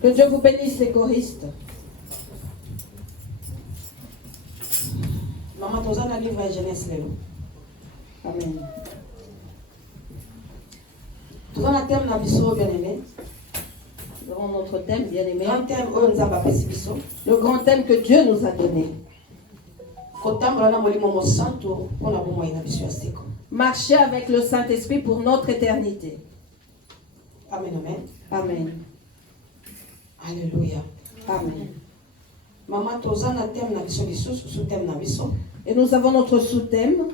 Que Dieu vous bénisse les choristes. Maman, tu as un livre à Genèse. Amen. Tu as un thème dans le bien aimé. Nous avons notre thème bien aimé. Le grand thème que Dieu nous a donné. Marcher avec le Saint-Esprit pour notre éternité. Amen, amen. Amen. Alléluia. Amen. Maman, tu as un thème dans le et nous avons notre sous-thème.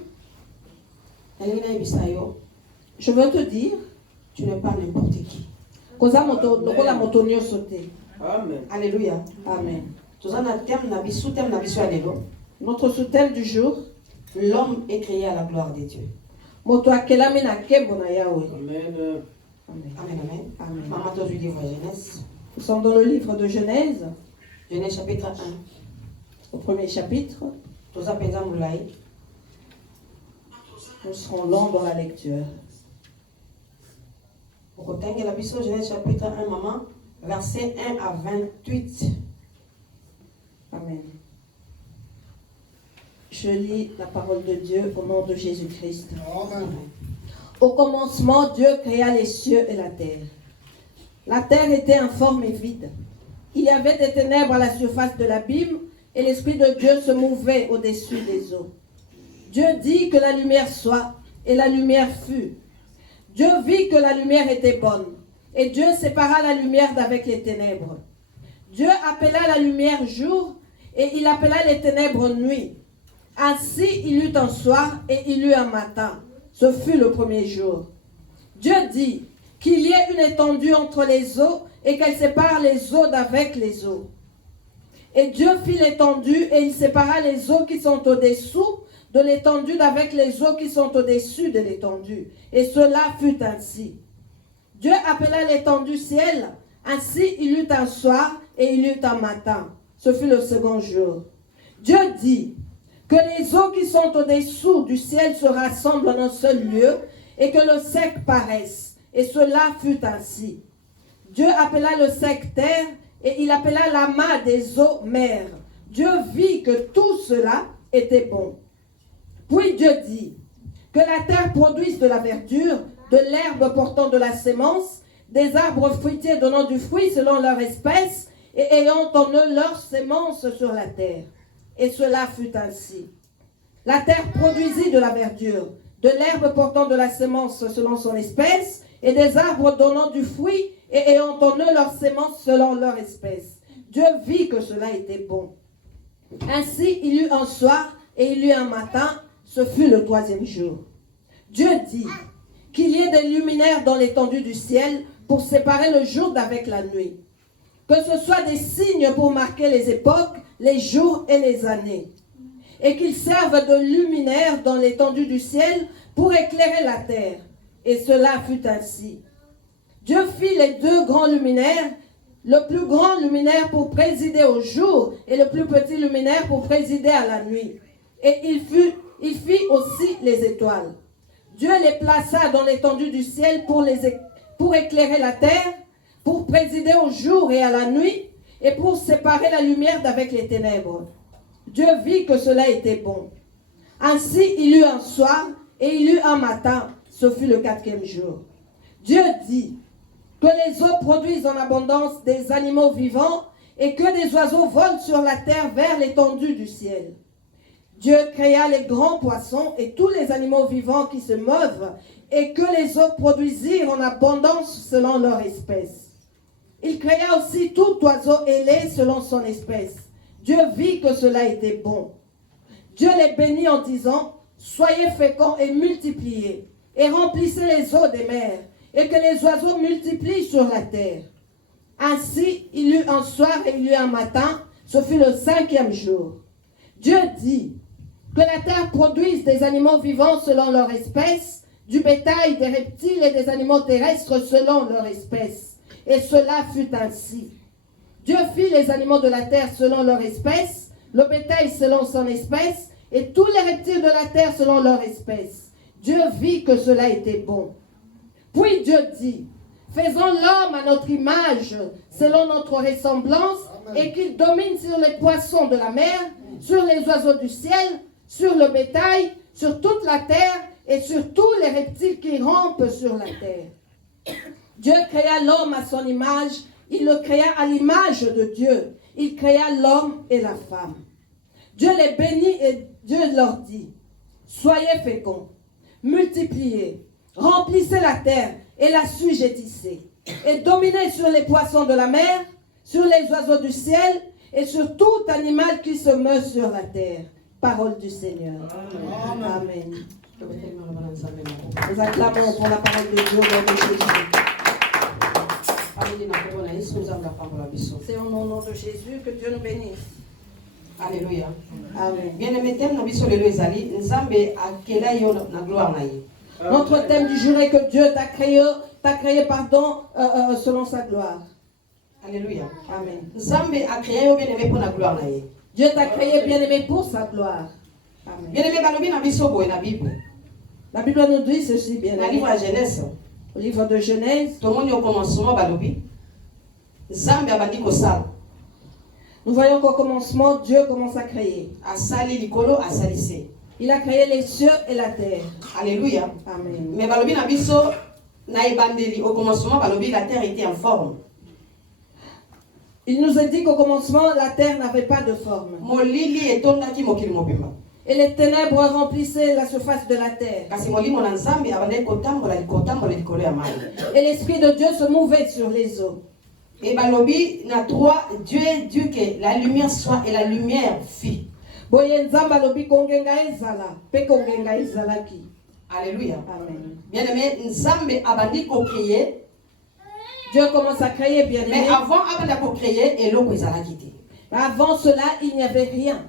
Je veux te dire, tu n'es pas n'importe qui. Amen. Alléluia. Amen. Notre sous-thème du jour, l'homme est créé à la gloire de Dieu. Amen. Amen, amen. Amen. Maman, tu as du livre Genèse. Nous sommes dans le livre de Genèse. Genèse chapitre 1. Au premier chapitre. Nous serons longs dans la lecture. Genèse chapitre 1, maman, verset 1 à 28. Amen. Je lis la parole de Dieu au nom de Jésus-Christ. Amen. Au commencement, Dieu créa les cieux et la terre. La terre était informe et vide. Il y avait des ténèbres à la surface de l'abîme et l'Esprit de Dieu se mouvait au-dessus des eaux. Dieu dit que la lumière soit et la lumière fut. Dieu vit que la lumière était bonne et Dieu sépara la lumière d'avec les ténèbres. Dieu appela la lumière jour et il appela les ténèbres nuit. Ainsi il eut un soir et il eut un matin. Ce fut le premier jour. Dieu dit qu'il y ait une étendue entre les eaux et qu'elle sépare les eaux d'avec les eaux. Et Dieu fit l'étendue et il sépara les eaux qui sont au-dessous de l'étendue d'avec les eaux qui sont au-dessus de l'étendue. Et cela fut ainsi. Dieu appela l'étendue ciel. Ainsi il eut un soir et il eut un matin. Ce fut le second jour. Dieu dit que les eaux qui sont au-dessous du ciel se rassemblent en un seul lieu et que le sec paraisse. Et cela fut ainsi. Dieu appela le sec terre et il appela l'amas des eaux mer. Dieu vit que tout cela était bon. Puis Dieu dit que la terre produise de la verdure, de l'herbe portant de la sémence, des arbres fruitiers donnant du fruit selon leur espèce et ayant en eux leur sémence sur la terre. Et cela fut ainsi. La terre produisit de la verdure, de l'herbe portant de la sémence selon son espèce, et des arbres donnant du fruit, et ayant en eux leur sémence selon leur espèce. Dieu vit que cela était bon. Ainsi il eut un soir, et il eut un matin, ce fut le troisième jour. Dieu dit qu'il y ait des luminaires dans l'étendue du ciel, pour séparer le jour d'avec la nuit. Que ce soit des signes pour marquer les époques, les jours et les années. Et qu'ils servent de luminaires dans l'étendue du ciel pour éclairer la terre. Et cela fut ainsi. Dieu fit les deux grands luminaires, le plus grand luminaire pour présider au jour et le plus petit luminaire pour présider à la nuit. Et il fit aussi les étoiles. Dieu les plaça dans l'étendue du ciel pour éclairer la terre, pour présider au jour et à la nuit, et pour séparer la lumière d'avec les ténèbres. Dieu vit que cela était bon. Ainsi il eut un soir et il eut un matin. Ce fut le quatrième jour. Dieu dit que les eaux produisent en abondance des animaux vivants et que des oiseaux volent sur la terre vers l'étendue du ciel. Dieu créa les grands poissons et tous les animaux vivants qui se meuvent et que les eaux produisirent en abondance selon leur espèce. Il créa aussi tout oiseau ailé selon son espèce. Dieu vit que cela était bon. Dieu les bénit en disant, soyez féconds et multipliez, et remplissez les eaux des mers, et que les oiseaux multiplient sur la terre. Ainsi, il eut un soir et il eut un matin, ce fut le cinquième jour. Dieu dit que la terre produise des animaux vivants selon leur espèce, du bétail, des reptiles et des animaux terrestres selon leur espèce. Et cela fut ainsi. Dieu fit les animaux de la terre selon leur espèce, le bétail selon son espèce, et tous les reptiles de la terre selon leur espèce. Dieu vit que cela était bon. Puis Dieu dit, Faisons l'homme à notre image, selon notre ressemblance, et qu'il domine sur les poissons de la mer, sur les oiseaux du ciel, sur le bétail, sur toute la terre et sur tous les reptiles qui rampent sur la terre. Dieu créa l'homme à son image, il le créa à l'image de Dieu. Il créa l'homme et la femme. Dieu les bénit et Dieu leur dit, soyez féconds, multipliez, remplissez la terre et la sujettissez, et dominez sur les poissons de la mer, sur les oiseaux du ciel et sur tout animal qui se meut sur la terre. Parole du Seigneur. Amen. Nous acclamons pour la parole de Dieu au nom de Jésus. C'est au nom de Jésus que Dieu nous bénisse. Alléluia. Amen. Bien-aimé, thème nous bisous les ezali nzambe akela yo na gloire na ye. Notre thème du jour est que Dieu t'a créé selon sa gloire. Alléluia. Amen. Nzambe a créé yo bien-aimé pour la gloire na ye. Dieu t'a créé bien-aimé pour sa gloire. Amen. Bien-aimé balobi na biso boye na Bible. La Bible nous dit ceci, Na bien-aimé. livre à Genèse. Au livre de Genèse, Tomoni au commencement balobi. Nzambe abandi kosala. nous voyons qu'au commencement, Dieu commence à créer. Asali likolo asalise. Il a créé les cieux et la terre. Alléluia. Amen. Mais balobi na biso na ebandeli au commencement balobi la terre était en forme. Il nous a dit qu'au commencement, la terre n'avait pas de forme. Molili etondaki mokili mobimba. Et les ténèbres remplissaient la surface de la terre. Kasi molimo na Nzambe abandeli kotambola likolo ya mai. Et l'Esprit de Dieu se mouvait sur les eaux. Et balobi na 3 Dieu dit que la lumière soit et la lumière fit. Boye nzamba lobi kongenga ezala, pe kongenga ezalaki. Alléluia. Amen. Bien-aimé, Nzambe abandi ko créer, Dieu commence à créer, bien mais aimé. avant abanda ko créer eloko ezalaki te. Avant cela, il n'y avait rien.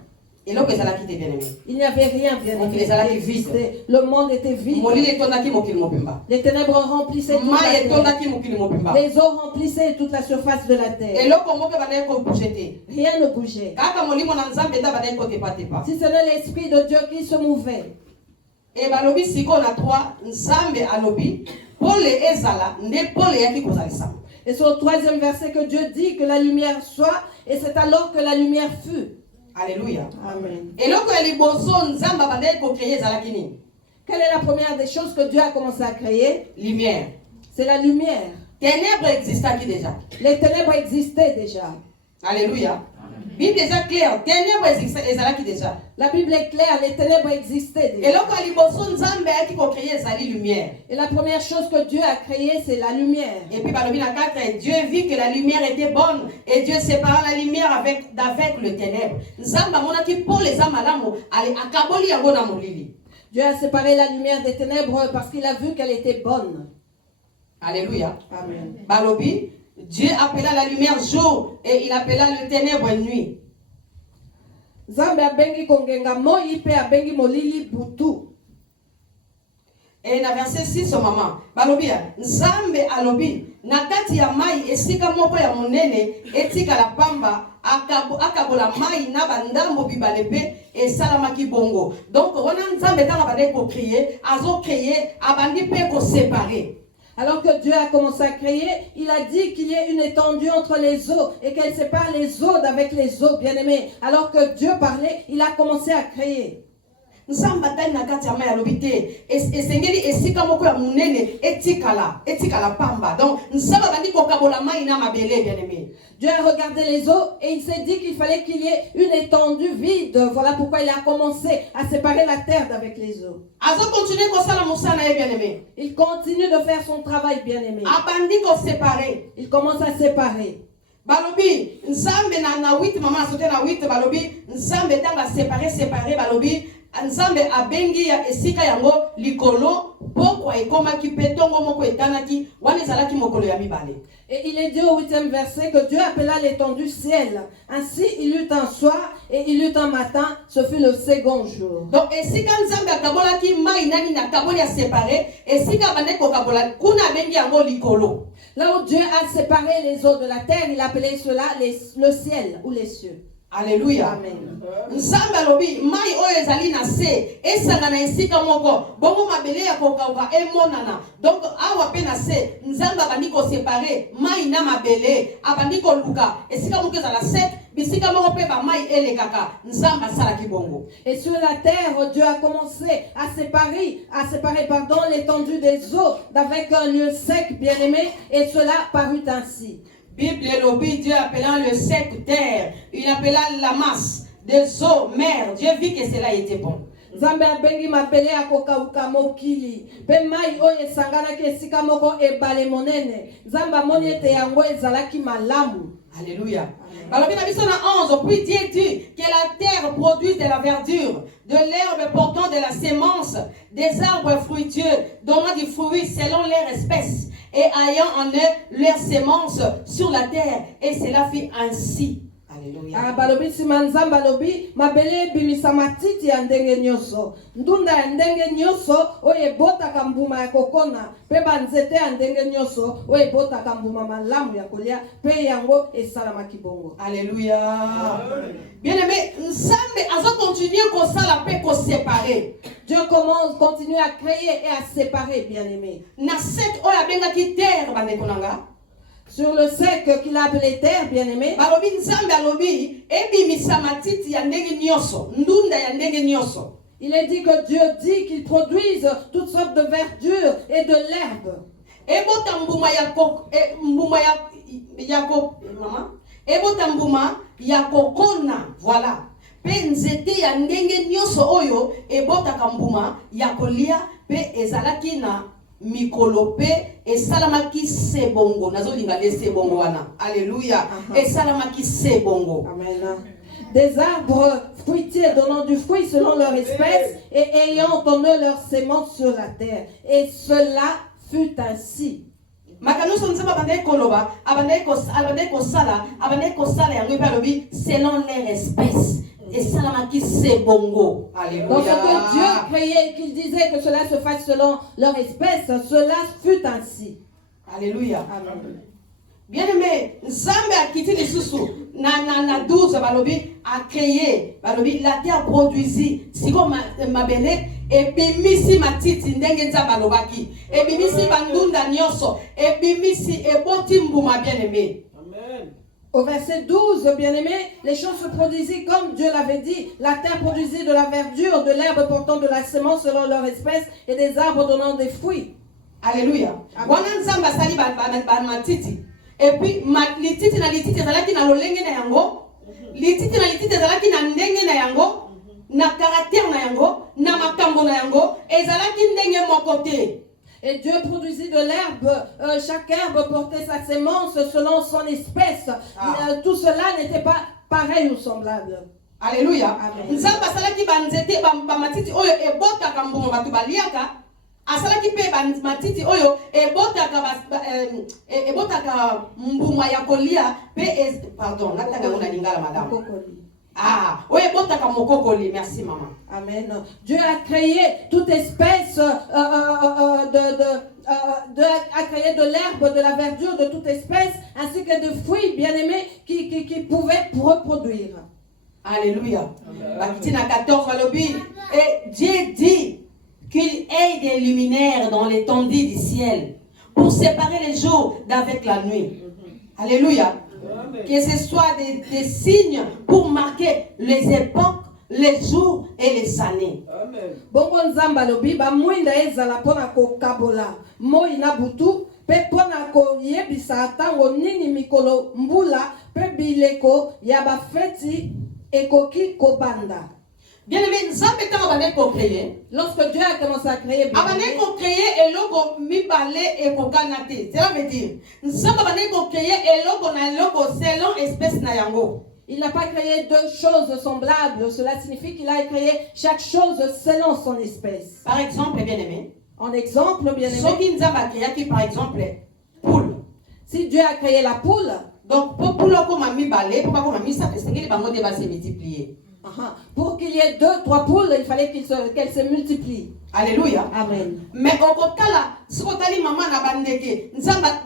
Eloko ezalaki te bien-aimé. Il n'y avait rien, bien Donc, aimé. les alaki qui existait. Le monde était vide. Molili etondaki mokili mobimba. Les ténèbres remplissaient toute la Mai terre. etondaki mokili mobimba. Les eaux remplissaient toute la surface de la terre. Eloko moko bandaki ko bouger te. Rien ne bougeait. Kaka molimo na Nzambe nda bandaki ko tepa. Si ce n'est l'Esprit de Dieu qui se mouvait. Et balobi siko na 3 Nzambe alobi pole ezala nde pole yaki kozalisa. Et c'est au 3e verset que Dieu dit que la lumière soit, et c'est alors que la lumière fut. Alléluia. Amen. Eloko ya liboso Nzambe abandaki ko créer ezalaki nini? Quelle est la première des choses que Dieu a commencé à créer? Lumière. C'est la lumière. Ténèbres existaient déjà. Les ténèbres existaient déjà. Alléluia. Bible déjà claire. Ténèbres existaient déjà. La Bible est claire, les ténèbres existaient déjà. Eloko ya liboso Nzambe ayaki ko créer ezali lumière. Et la première chose que Dieu a créée, c'est la lumière. Et puis balobi na 4 Dieu vit que la lumière était bonne et Dieu sépara la lumière avec le ténèbre. Nzambe amonaki po les amalamu ali akaboli yango na molili. Dieu a séparé la lumière des ténèbres parce qu'il a vu qu'elle était bonne. Alléluia. Amen. Balobi, Dieu appela la lumière jour et il appela le ténèbre nuit. Nzambe abengi kongenga moi pe abengi molili butu. Et na verset 6 au maman, balobi Nzambe alobi na kati ya mai esika moko ya monene etika la pamba akabola mai na bandambo bibale pe esalamaki bongo. Donc wana Nzambe tanga bande ko créer, azo créer abandi pe ko séparer. Alors que Dieu a commencé à créer, il a dit qu'il y ait une étendue entre les eaux et qu'elle sépare les eaux d'avec les eaux, bien-aimés. Alors que Dieu parlait, il a commencé à créer. Nzamba tani na kati ya mai alobi te esengeli esika moko ya munene etikala pamba. Donc Nzamba bandi ko kabola mai na mabele bien-aimé. Dieu a regardé les eaux et il s'est dit qu'il fallait qu'il y ait une étendue vide. Voilà pourquoi il a commencé à séparer la terre d'avec les eaux. Azo continuer ko sala musana ye bien-aimé. Il continue de faire son travail, bien-aimé. Abandi ko séparer. Il commence à séparer. Balobi Nzambe na 8 maman sauté na 8 balobi Nzambe tanga séparer balobi Nzambe abengi ya esika yango likolo pokwa ekomaki petongo moko etanaki wana ezalaki mokolo ya mibale. Et il est dit au 8e verset que Dieu appela l'étendue ciel. Ainsi il eut un soir et il eut un matin, ce fut le second jour. Donc esika Nzambe akabolaki mai nani na kaboli ya séparer esika bande ko kabola kuna abengi yango likolo. Là où Dieu a séparé les eaux de la terre, il appelait cela le ciel ou les cieux. Alléluia. Amen. Nzambe alobi mai oyo ezali na se esanga na esika moko bongo mabele ya kokauka emonana. Donc awa pe na se nzambe abandi ko séparer mai na mabele abandi ko luka esika moko ezala sec bisika moko pe ba mai elekaka nzambe asala kibongo. Et sur la terre, Dieu a commencé à séparer l'étendue des eaux avec un lieu sec, bien-aimé, et cela parut ainsi. Bible lobi Dieu appelant le sec terre, il appela la masse des eaux mer. Dieu vit que cela était bon. Nzambe abengi mabele akokauka mokili pe mai oyo esanganaki esika moko ebale monene nzambe amoni ete yango ezalaki malamu. Alléluia. Alors, bien, na 11, puis Dieu dit que la terre produise de la verdure, de l'herbe portant de la sémence, des arbres fruitieux, donnant du fruit selon leur espèce, et ayant en eux leur sémence sur la terre. Et cela fit ainsi. Alléluia. Balobi sima nzambe alobi mabele ebimisa matiti ya ndenge nyonso ndunda ya ndenge nyonso oyo ebotaka mbuma ya kokona pe banzete ya ndenge nyonso oyo ebotaka mbuma malamu ya kolia pe yango esalamaki bongo. Alléluia. Bien aimé, nzambe azo continuer kosala pe ko séparer. Dieu continue à créer et à séparer, bien aimé. Na set oyo abengaki terre bandeko nanga. Sur le sec qu'il a appelé terre, bien aimé. Balobi nzambe alobi ebimisa matiti ya ndenge nyonso, ndunda ya ndenge nyonso. Il est dit que Dieu dit qu'il produise toutes sortes de verdure et de l'herbe. Ebota mbuma ebota mbuma ya kokona, voilà. Pe nzete ya ndenge nyonso oyo ebota mbuma ya kolia pe ezalaki na mikolo pe esalamaki sebongo. Nazolinga de sebongo wana. Alléluia. Esalamaki sebongo. Amen. Des arbres fruitiers donnant du fruit selon leur espèce et ayant en eux leur sémence sur la terre. Et cela fut ainsi. Makanuso nzamba abandai koloba, abandai kosala yango pe alobi selon leur espèce. Et salamaki sebongo. Alléluia. Donc ce que Dieu créait, qu'il disait que cela se fasse selon leur espèce, cela fut ainsi. Alléluia. Amen. Bien aimé, nzambe akiti lisusu na 12 balobi a créé, balobi la terre produisit siko mabele ebimisi matiti ndenge nzambe alobaki, ebimisi bandunda nyonso, ebimisi eboti mbuma. Bien aimé. Au verset 12, bien-aimé, les choses se produisaient comme Dieu l'avait dit. La terre produisait de la verdure, de l'herbe portant de la semence selon leur espèce et des arbres donnant des fruits. Alléluia. Wana nzamba sali ba matiti. Et puis lititi na lititi ezalaki na lolenge na yango. Lititi na lititi ezalaki na ndenge na yango, na caractère na yango, na makambo na yango, ezalaki ndenge moko te. Et Dieu produisit de l'herbe, chaque herbe portait sa sémence selon son espèce. Tout cela n'était pas pareil ou semblable. Alléluia. Nzamba salaki banzete ba matiti oyo ebotaka mbuma batu baliaka. Asalaki pe matiti oyo ebotaka mbuma ya kolia pe pardon, natanga ngona lingala madame. Oui, merci maman. Amen. Dieu a créé toute espèce a créé de l'herbe, de la verdure, de toute espèce, ainsi que de fruits bien-aimés qui pouvaient reproduire. Alléluia. Baktina 14 et Dieu dit qu'il ait des luminaires dans l'étendue du ciel pour séparer les jours d'avec la nuit. Alléluia. Que ce soit des signes pour marquer les époques, les jours et les années. Bongo nzamba lobi ba mwinda ezala pona ko kabola moi na butu pe pona ko yebisa tango nini mikolo mbula pe bileko ya ba feti ekoki kobanda. Bien aimé, nzambe quand on va créer, lorsque Dieu a commencé à créer, on va créer et logo mi balé et koganate. Cela veut dire, nzambe va créer et logo na logo selon espèce na yango. Il n'a pas créé deux choses semblables. Cela signifie qu'il a créé chaque chose selon son espèce. Par exemple, bien aimé. En exemple, bien aimé. Par exemple, poule. Si Dieu a créé la poule, donc pour poule comme mi balé, pour pas comme mi ça, c'est qu'il va se multiplier. Pour qu'il y ait 2, 3 poules, il fallait qu'elles se multiplient. Alléluia. Amen. Mais au kotala, si kotali maman na bandeke, nzamba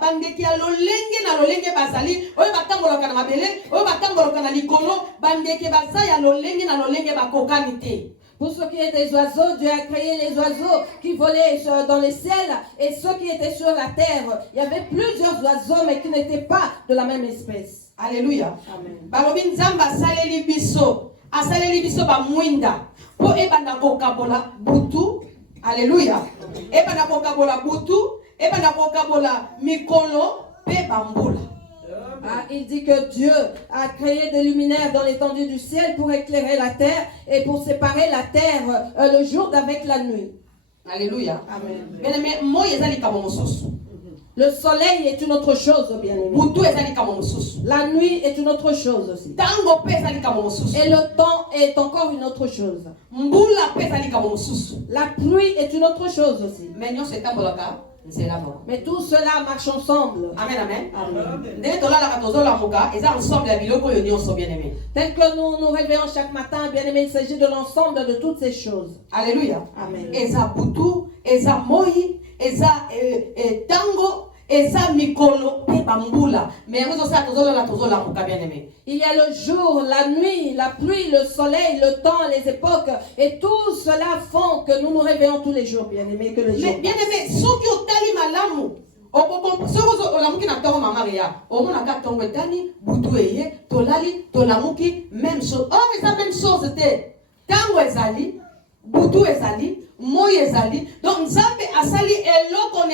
bandeke ya lolenge na lolenge bazali, oyo batamboloka na mabele, oyo batamboloka na likolo, bandeke baza ya lolenge na lolenge bakokanite. Pour ce qui est des oiseaux, Dieu a créé les oiseaux qui volaient dans les ciels et ceux qui étaient sur la terre. Il y avait plusieurs oiseaux mais qui n'étaient pas de la même espèce. Alléluia. Amen. Balobi nzamba asaleli biso ba mwinda. Po ebanda kokabola butu. Alléluia. Ebanda kokabola butu, ebanda kokabola mikolo pe bambula. Il dit que Dieu a créé des luminaires dans l'étendue du ciel pour éclairer la terre et pour séparer la terre le jour d'avec la nuit. Alléluia. Amen. Bien-aimé, moi ezali kamo mosusu. Le soleil est une autre chose, bien-aimé. Butu ezali kamo mosusu. La nuit est une autre chose aussi. Tango pe ezali kamo mosusu. Et le temps est encore une autre chose. Mbula pe ezali kamo mosusu. La pluie est une autre chose aussi. Mais nyonso etambolaka. Mais tout cela marche ensemble. Amen, amen. Amen. Tel que nous nous réveillons chaque matin, bien aimé, il s'agit de l'ensemble de toutes ces choses. Alléluia. Amen. Eza butu, eza moi, eza tango, eza mikolo, pe bambula. Mais bien aimé. Il y a le jour, la nuit, la pluie, le soleil, le temps, les époques. Et tout cela font que nous nous réveillons tous les jours, bien aimé. Que le jour. Mais bien aimé, ceux qui ont tali malamu. Même chose. Oh, mais la même chose c'était. Tango ezali, butu ezali, moi ezali. Donc Nzambe asali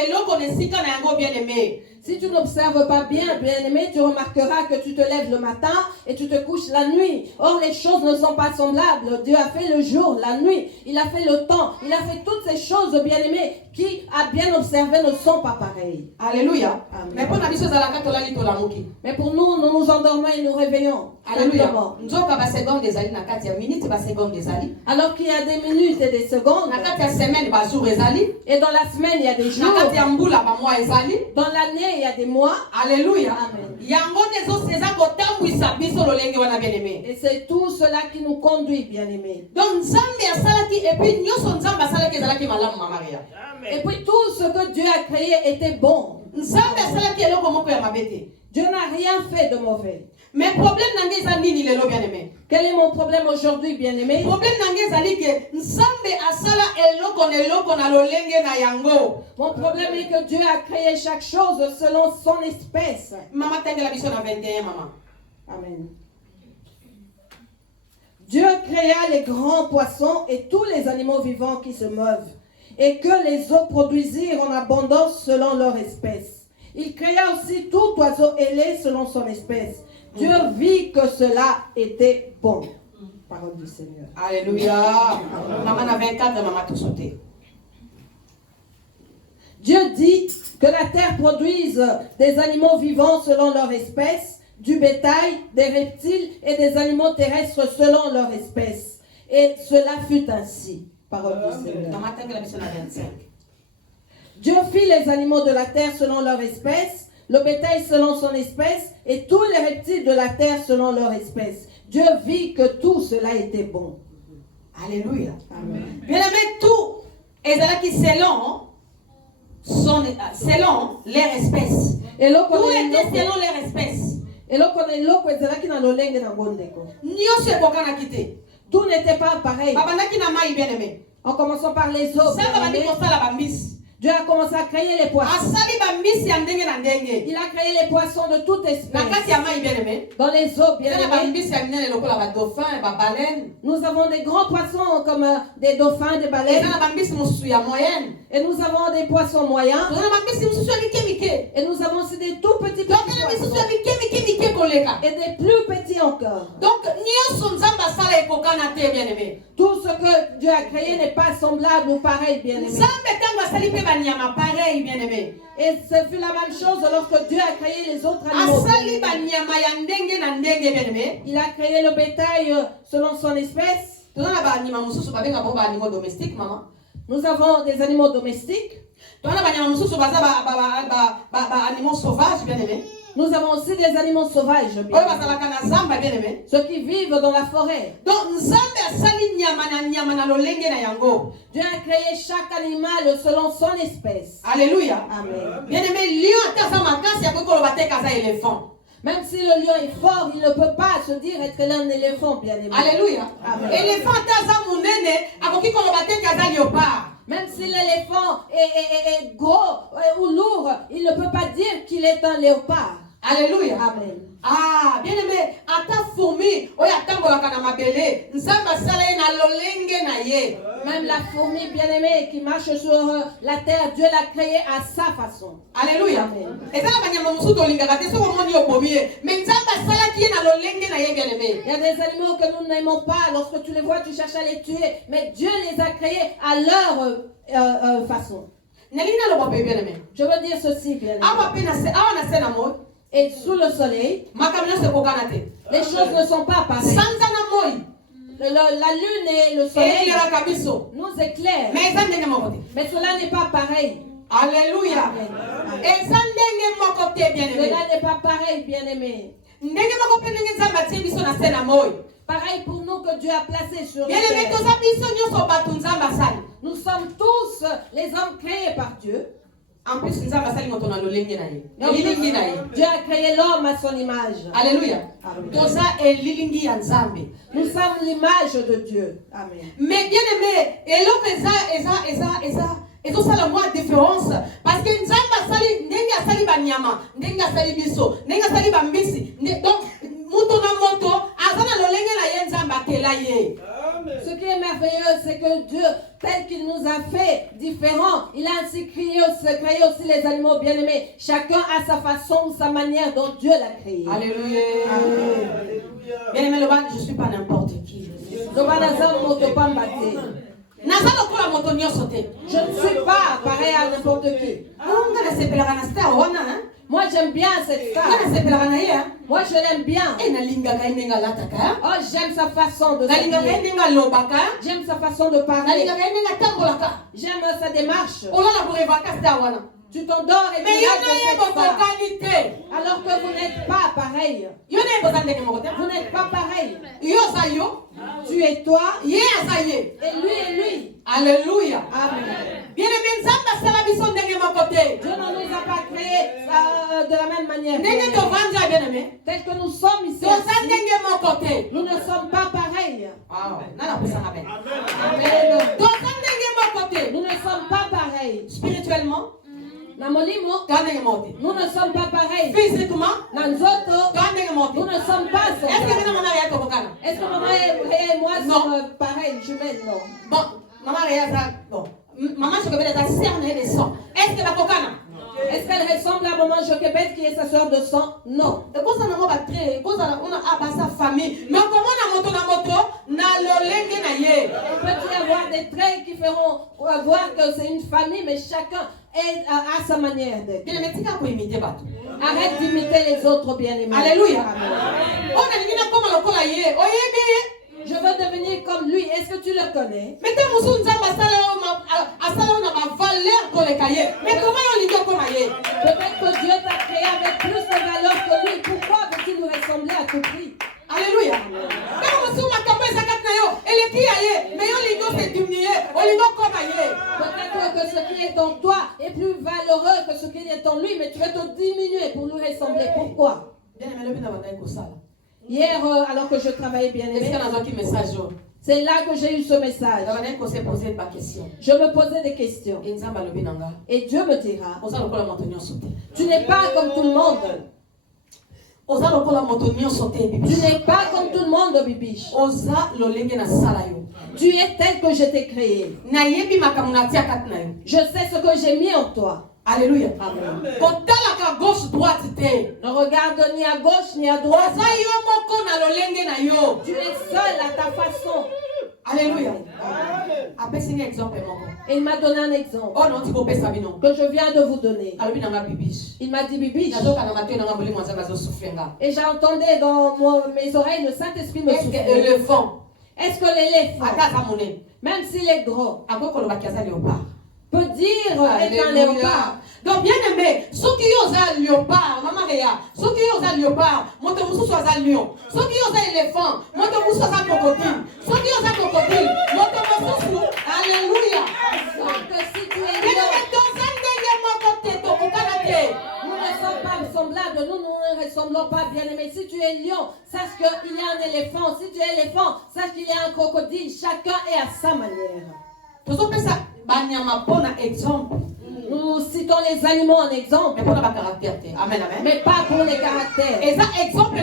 eloko nesika na yango bien aimé. Si tu n'observes pas bien, bien-aimé, tu remarqueras que tu te lèves le matin et tu te couches la nuit. Or, les choses ne sont pas semblables. Dieu a fait le jour, la nuit. Il a fait le temps. Il a fait toutes ces choses, bien-aimé, qui, à bien observer, ne sont pas pareilles. Alléluia. Amen. Mais pour nous, nous nous endormons et nous réveillons. Alléluia. Alors qu'il y a des minutes et des secondes. Et dans la semaine, il y a des jours. Dans l'année, il y a des mois. Alléluia. Amen. Et c'est tout cela qui nous conduit, bien-aimés. Et puis tout ce que Dieu a créé était bon. Dieu n'a rien fait de mauvais. Mais problème bien-aimé. Quel est mon problème aujourd'hui, bien-aimé? Problème Mon problème est que Dieu a créé chaque chose selon son espèce. Maman tengela biso na 21 maman. Amen. Dieu créa les grands poissons et tous les animaux vivants qui se meuvent, et que les eaux produisirent en abondance selon leur espèce. Il créa aussi tout oiseau ailé selon son espèce. Dieu vit que cela était bon. Parole du Seigneur. Alléluia. Maman a 24, maman tout sauté. Dieu dit que la terre produise des animaux vivants selon leur espèce, du bétail, des reptiles et des animaux terrestres selon leur espèce. Et cela fut ainsi. Parole du Seigneur. Maman tengela biso na 25. Dieu fit les animaux de la terre selon leur espèce, le bétail selon son espèce, et tous les reptiles de la terre selon leur espèce. Dieu vit que tout cela était bon. Alléluia. Amen. Bien aimé, tout est là qui selon leur espèce. Tout était selon leur espèce. Nyonso ekokana kite. Tout n'était pas pareil. Babandaki na mai bien aimé. En commençant par les eaux. Ça va bandi kosala bambisi. Dieu a commencé à créer les poissons. Il a créé les poissons de toute espèce. Dans les eaux, bien nous avons des grands poissons comme des dauphins, des baleines. Et nous avons des poissons moyens. Et nous avons aussi des tout petits poissons. Et des plus petits encore. Donc, tout ce que Dieu a créé n'est pas semblable ou pareil, bien aimé. Pareil, bien aimé. Et ce fut la même chose lorsque Dieu a créé les autres animaux. Il a créé le bétail selon son espèce. Nous avons des animaux domestiques. Animaux sauvages, bien aimé. Nous avons aussi des animaux sauvages, oyo bien. bazalaka na zamba bien aimé. Ceux qui vivent dans la forêt. Donc nzambe asali nyama na lolenge na yango. Dieu a créé chaque animal selon son espèce. Alléluia. Amen. Bien aimé, lion ata za makasi ya kokoloba te kaza éléphant. Même si le lion est fort, il ne peut pas se dire être un éléphant, bien aimé. Alléluia. Amen. Éléphant ata za munene akoki koloba te kaza léopard. Même si l'éléphant est gros ou lourd, il ne peut pas dire qu'il est un léopard. Alléluia. Amen. Ah, bien aimé, ata fourmi oyo atambolaka na mabele nzambe asala ye na lolenge na ye. Même la fourmi bien-aimée qui marche sur la terre, Dieu l'a créée à sa façon. Alléluia. Amen. Eza na banyama mosusu tolingaka te soki omoni obomi ye mais nzambe asalaki ye na lolenge na ye bien aimé. Il y a des animaux que nous n'aimons pas. Lorsque tu les vois, tu cherches à les tuer. Mais Dieu les a créés à leur façon. Nalingi naloba pe bien aimé. Je veux dire ceci, bien-aimé. Awa pe na se na moi. Et sous le soleil, Makambo nyonso ekokana te. les choses ne sont pas pareilles. Sanza na moi. La lune et le soleil Eyelaka biso. nous éclairent. Mais eza ndenge moko te. Mais cela n'est pas pareil. Alléluia. Amen. Eza ndenge moko te bien aimé. Cela n'est pas pareil, bien-aimé. Ndenge moko pe ndenge nzambe atie biso na se na moi. Pareil pour nous que Dieu a placé sur la Bien aimé, terre. toza biso nyonso bato nzambe asali. Nous sommes tous les hommes créés par Dieu. En plus nzambe asali moto na lolenge na ye. Elilingi na ye. Dieu a créé l'homme à son image. Alléluia. Amen. Toza elilingi ya nzambe. Nous sommes l'image de Dieu. Amen. Mais bien aimé, eloko ezosala mwa différence parce que nzambe asali ndenge asali banyama ndenge asali biso ndenge asali bambisi donc moto na moto aza na lolenge na ye nzambe akela ye. Ce qui est merveilleux, c'est que Dieu, tel qu'il nous a fait différents, il a ainsi créé aussi les animaux bien-aimés. Chacun a sa façon ou sa manière dont Dieu l'a créé. Alléluia. Amen. Bien aimé, je ne suis pas n'importe qui. Naza lokola moto nyonso te. Je ne suis pas pareil à n'importe qui. Nga nasepelaka na star wana. Moi, j'aime bien cette Nga femme. nasepelaka na ye. Moi, je l'aime bien. E nalingaka ye ndenge alataka. Oh, j'aime sa façon de Nalingaka ye s'habiller. ndenge alobaka. J'aime sa façon de parler. Nalingaka ye ndenge atambolaka. J'aime sa démarche. Olala korevaka star wana. Tu t'endors et tu Mais yo regardes na ye cette femme. bokokani te. Alors que vous n'êtes pas pareil. Yo na ye boza ndenge moko te. Vous n'êtes pas pareil. Yo aza yo. Tu es toi Ye aza ye. et lui. Alléluia. Amen. Bien aimé nzambe asala biso ndenge moko te. Dieu ne nous a pas créés de la même manière. Ndenge tovanda bien aimé. Tel que nous sommes ici, Toza ndenge moko te. nous ne sommes pas pareils. Wow. Nana kusanga ben. Amen. Toza ndenge moko te. Nous ne sommes pas pareils. Spirituellement, Namolimo, toza ndenge moko te. nous ne sommes pas pareils. Physiquement, Nanzoto, toza ndenge moko nous te. ne sommes pas Est-ce que semblables. maman ya tokokana? Est-ce que maman et moi Non. sommes pareils, jumelles? Non. Bon, maman ya za bon. Maman je vais ta sœur né de sang. Est-ce que bakokana? Est-ce qu'elle ressemble à maman Joquebed qui est sa soeur de sang? Non. Et pour ça na ba très, pour ça on a abasa famille. Mais comment na moto na lolenge na ye. Il peut y avoir des traits qui feront voir que c'est une famille, mais chacun a sa manière d'être. Bien mais tika ko imiter bato. Arrête d'imiter les autres bien-aimés. Alléluia. Amen. On a dit na koma lokola ye. Oyebi. Je veux devenir comme lui. Est-ce que tu le connais? Mais tant musu nzamba asala na ma valeur koleka ye. Mais comment on lingi koma ye? Peut-être que Dieu t'a créé avec plus de valeur que lui. Pourquoi veux-tu nous ressembler à tout prix? Alléluia. Tant musu makambo ezakat na yo. Eleki ya ye. Mais yo lingo se diminuer. O lingo koma ye. Peut-être que ce qui est en toi est plus valeureux que ce qui est en lui, mais tu vas te diminuer pour lui ressembler. Pourquoi? Bien aimé le bina bandai kosala. Hier, alors que je travaillais bien Est-ce aimé, que dans un message c'est là que j'ai eu ce message. bandai ko se poser ma question. Je me posais des questions. Et nzamba le binanga. Et Dieu me dira, Oza lokola moto nyonso te. tu n'es pas comme tout le monde. Oza lokola moto nyonso te Tu bibi. n'es pas comme tout le monde, Bibiche. Oza lolenge na sala yo. Tu es tel que je t'ai créé. Na yebi makambo na tia kat na yo. Je sais ce que j'ai mis en toi. Alléluia. Amen. Kotalaka gauche droite te. Ne regarde ni à gauche ni à droite. Oza yo moko na lolenge na yo. Tu es seul à ta façon. Alléluia. Apesi ni exemple moko. Et il m'a donné un exemple Oh non, tu peux pas bino. que je viens de vous donner. Alobi nanga bibiche. Il m'a dit, Bibiche. Nazoka na matio nanga boli mwanza bazo souffrenga. Et j'entendais dans mes oreilles le Saint-Esprit me Est-ce que souffler. éléphant Est-ce que l'éléphant, ata za monene même s'il est gros, akokolo bakiaza léopard. peut dire être un léopard. Donc bien aimé, ceux qui ont un léopard, maman Réa, ceux qui ont un léopard, moi te moussou soit un lion. Ceux qui ont un éléphant, moi te moussou soit un crocodile. Ceux qui ont un crocodile, moi te moussou, alléluia. Donc si tu es Bien lion, aimé, dans un délai, moi côté, ton coucanaté. nous ne sommes pas semblables, nous ne ressemblons pas, bien-aimés. Si tu es lion, sache qu'il y a un éléphant. Si tu es éléphant, sache qu'il y a un crocodile. Chacun est à sa manière. Exemple. Nous citons les animaux en exemple, Mais pour le caractère. Amen, amen. mais pas pour les caractères. Et ça, exemple,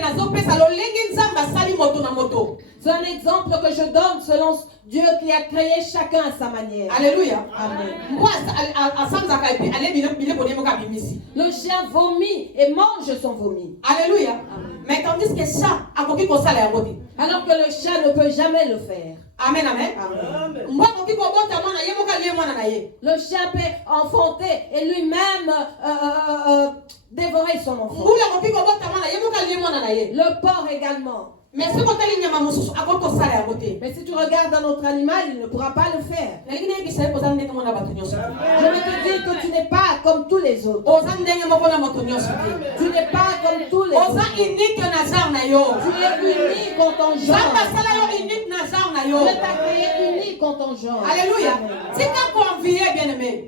C'est un exemple que je donne selon Dieu qui a créé chacun à sa manière. Alléluia. Amen. Moi, Le chien vomit et mange son vomi. Alléluia. Amen. Mais tandis que ça, à côté de ça, Alors que le chien ne peut jamais le faire. Amen, amen. Amen. Le chien peut enfanter et lui-même dévorer son enfant. Le porc également. Mais si tu regardes un autre animal, il ne pourra pas le faire. je vais Je vais te dire que tu n'es pas comme tous les autres. Tu n'es pas comme tous les autres. Tu es unique en ton genre. Dieu t'a créé unique en ton genre. Alléluia. Amen.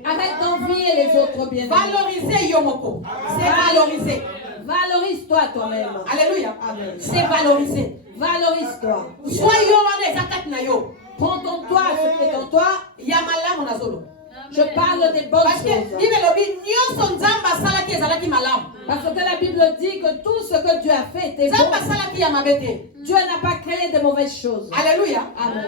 Arrête d'envier les autres bien. Valoriser Yomoko. C'est valoriser. Valorise-toi toi-même. Alléluia. Amen. C'est valoriser. Valorise-toi. Soyez Prends en toi ce qui est en toi. Yamala monazolo. Je parle des bonnes Parce que choses. Parce que la Bible dit que tout ce que Dieu a fait était bon. Dieu n'a pas créé de mauvaises choses. Alléluia. Amen.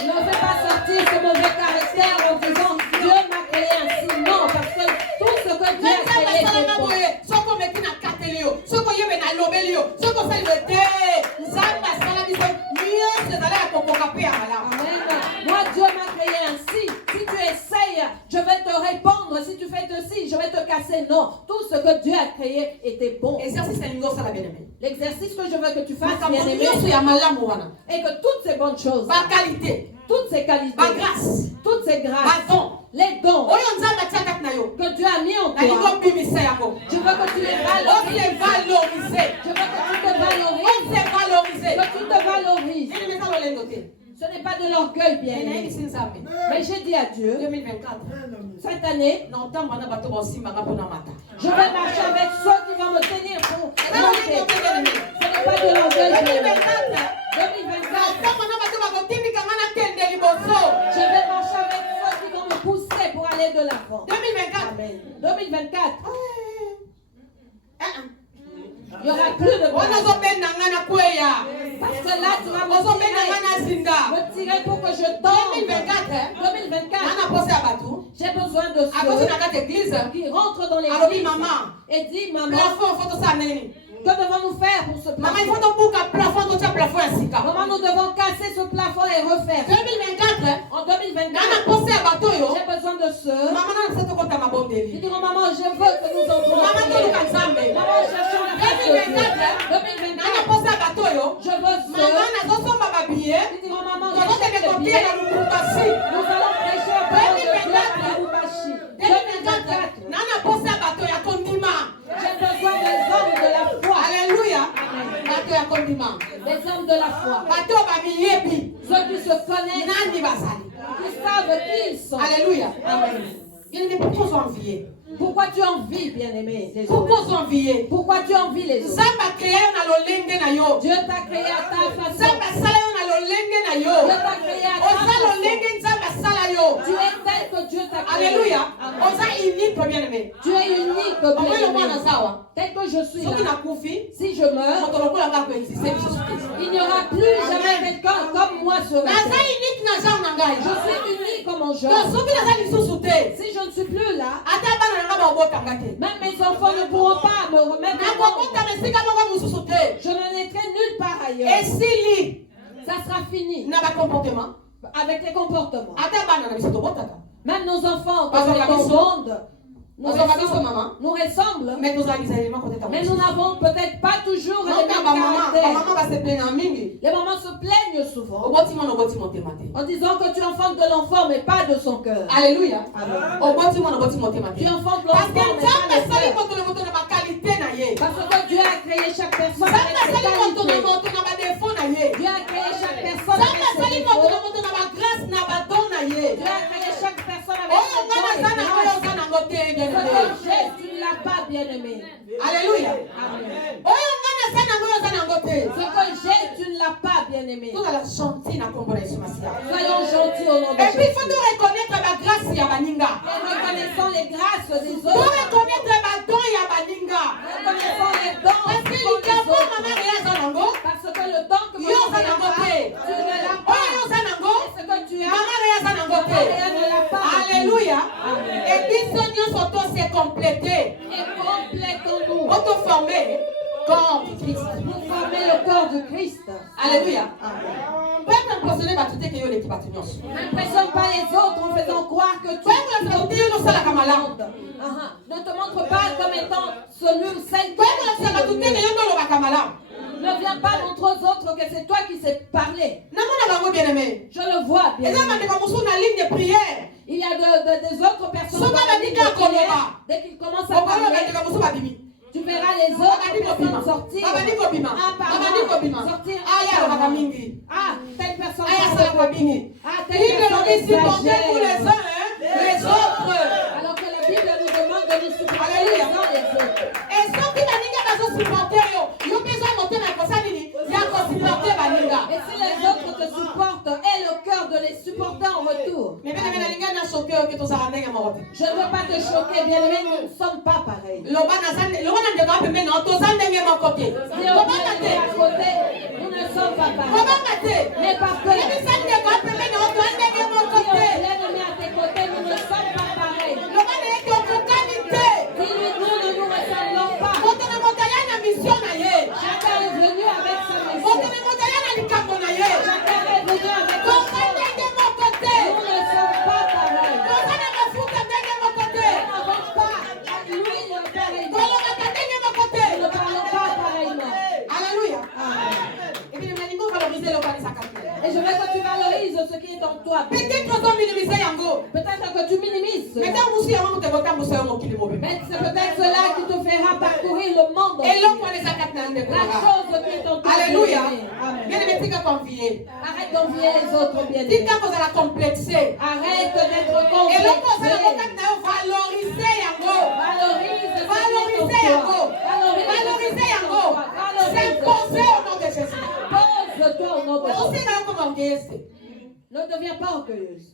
Ne fais pas sortir ce mauvais caractère en disant Dieu m'a créé ainsi. Non, parce que tout ce que Dieu a créé est bon. Amen. Moi, Dieu m'a créé ainsi. Si tu essayes, je vais te répondre. Si tu fais ceci, je vais te casser. Non, tout ce que Dieu a créé était bon. L'exercice que je veux que tu fasses, bien-aimé, et que toutes ces bonnes choses, toutes ces qualités, toutes ces grâces, les dons que Dieu a mis en toi, je veux que tu les valorises. Je veux que tu te valorises. Que tu te valorises. Ce n'est pas de l'orgueil, bien aimé. Mais j'ai dit à Dieu, 2024. cette année, je vais marcher avec ceux qui vont me tenir pour monter. Ce n'est pas de l'orgueil, bien aimé. 2024, je vais marcher avec ceux qui vont me pousser pour aller de l'avant. 2024. Amen. 2024, il n'y aura plus de parce que là, tu vas me tirer pour que je tombe. 2024, j'ai besoin de ceux qui rentrent dans l'église et disent, maman, que devons-nous faire pour ce plafond? Maman, nous devons casser ce plafond et refaire. En 2024, j'ai besoin de ceux qui diront, maman, je veux que nous entrons en prière. Maman, cherchons la face de Dieu. 2024, je veux ceux qui diront, maman, j'achète les billets. Nous allons prêcher à parole de Dieu à Lubumbashi. 2024, j'ai besoin des hommes de la foi. Alléluia. Des hommes de la foi. Ceux qui se connaissent, qui savent qui ils sont. Alléluia. Amen. Pourquoi tu envies, bien-aimé, les autres? Pourquoi tu envies les autres? Dieu t'a créé à ta façon. Dieu t'a créé à ta façon. Tu es tel que Dieu t'a créé. Alléluia. Amen. Tu es unique, bien-aimé. Tel que je suis là. Si je meurs, il n'y aura plus jamais quelqu'un comme moi sur la terre. Je suis unique comme mon genre. Si je ne suis plus là, même mes enfants ne pourront pas me remettre en compte. Je ne naîtrai nulle part ailleurs. Ça sera fini. Avec les comportements. Même nos enfants, quand ils tombent, nous ressemblent, mais nous n'avons peut-être pas toujours les mêmes caractères. Les mamans se plaignent souvent en disant que tu enfantes de l'enfant mais pas de son cœur. Alléluia. Tu enfantes l'enfant mais pas le cœur. Parce que Dieu a créé chaque personne avec ses qualités. Dieu a créé chaque personne avec ses défauts. Dieu a créé chaque personne avec ses dons et grâces. Ce que j'ai, tu ne l'as pas bien aimé. Alléluia. Amen. Ce que j'ai, tu ne l'as pas bien aimé. Soyons gentils au nom de Jésus. Et puis il faut reconnaître la grâce de Baninga. Et reconnaissons les grâces des autres. Reconnaître les dons de Baninga. Reconnaissons les dons. Parce que le don parce que le don que tu ne l'as pas. Ce que tu as, maman ne l'a pas. Alléluia. Et puis ce nous auto s'est complété. Et complétons-nous. Auto-formé corps du Christ. Pour former le corps du Christ. Alléluia. Amen. Pas impressionné par tout ce que vous l'équipe à tenir. N'impressionne pas les autres en faisant croire que tu es le monde. Ne te montre pas comme étant celui ou celle qui ne viens pas montrer aux autres que c'est toi qui sais parler. Je le vois bien. Il y a des autres personnes dès qu'ils commencent à parler, tu verras les autres personnes sortir. Sortir. Ah, telle personne parle beaucoup. Ah, telle personne exagère. Les autres. Alors que la Bible nous demande de nous supporter les uns les autres. Et ceux qui et si les autres te supportent, aie le cœur de les supporter en retour. Je ne veux pas te choquer, bien aimé, nous ne sommes pas pareils. Si on est à côté, nous ne sommes pas pareils. Mais parce que si on est l'ennemi à tes côtés, nous ne sommes pas pareils. Si nous ne nous ressemblons pas, chacun est venu avec sa mission. Chacun est venu avec sa mission. Nous ne sommes pas pareils. Nous n'avons pas l'huile pareillement. Nous ne parlons pas pareillement. Alléluia. Amen. Et puis, Et je veux que tu valorises ce qui est en toi. Peut-être que tu minimises cela. Mais c'est peut-être cela qui te fera parcourir le monde. La chose qui est en toi. Alléluia. Amen. Arrête d'envier les autres, bien aimés. Arrête d'être complexé. Pose-toi au nom de Jésus. Ne deviens pas orgueilleuse.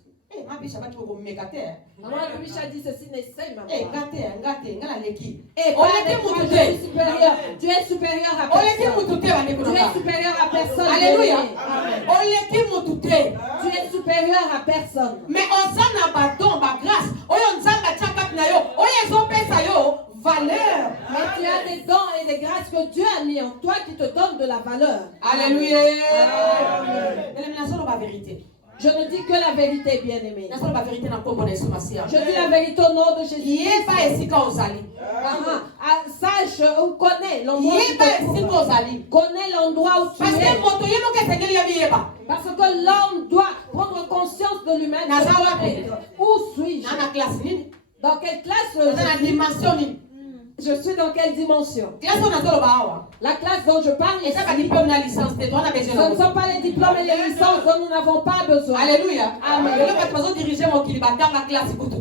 Maman Bisha dit ceci, n'essaie ma Tu es supérieur à personne. Tu es supérieur à personne. Alléluia. Tu es supérieur à personne. Mais on s'en a bâton, ma grâce. Valeur. Mais tu as des dons et des grâces que Dieu a mis en toi qui te donnent de la valeur. Alléluia. Je ne dis que la vérité, bien-aimée. Je dis la vérité au nom de Jésus. Sache ou connais l'endroit où tu te trouves. Connais l'endroit où tu es. Parce que l'homme doit prendre conscience de lui-même. Où suis-je? Dans quelle classe je suis dans quelle dimension? La classe dont je parle ici, ce ne sont pas les diplômes et les licences dont nous n'avons pas besoin. Alléluia. Amen.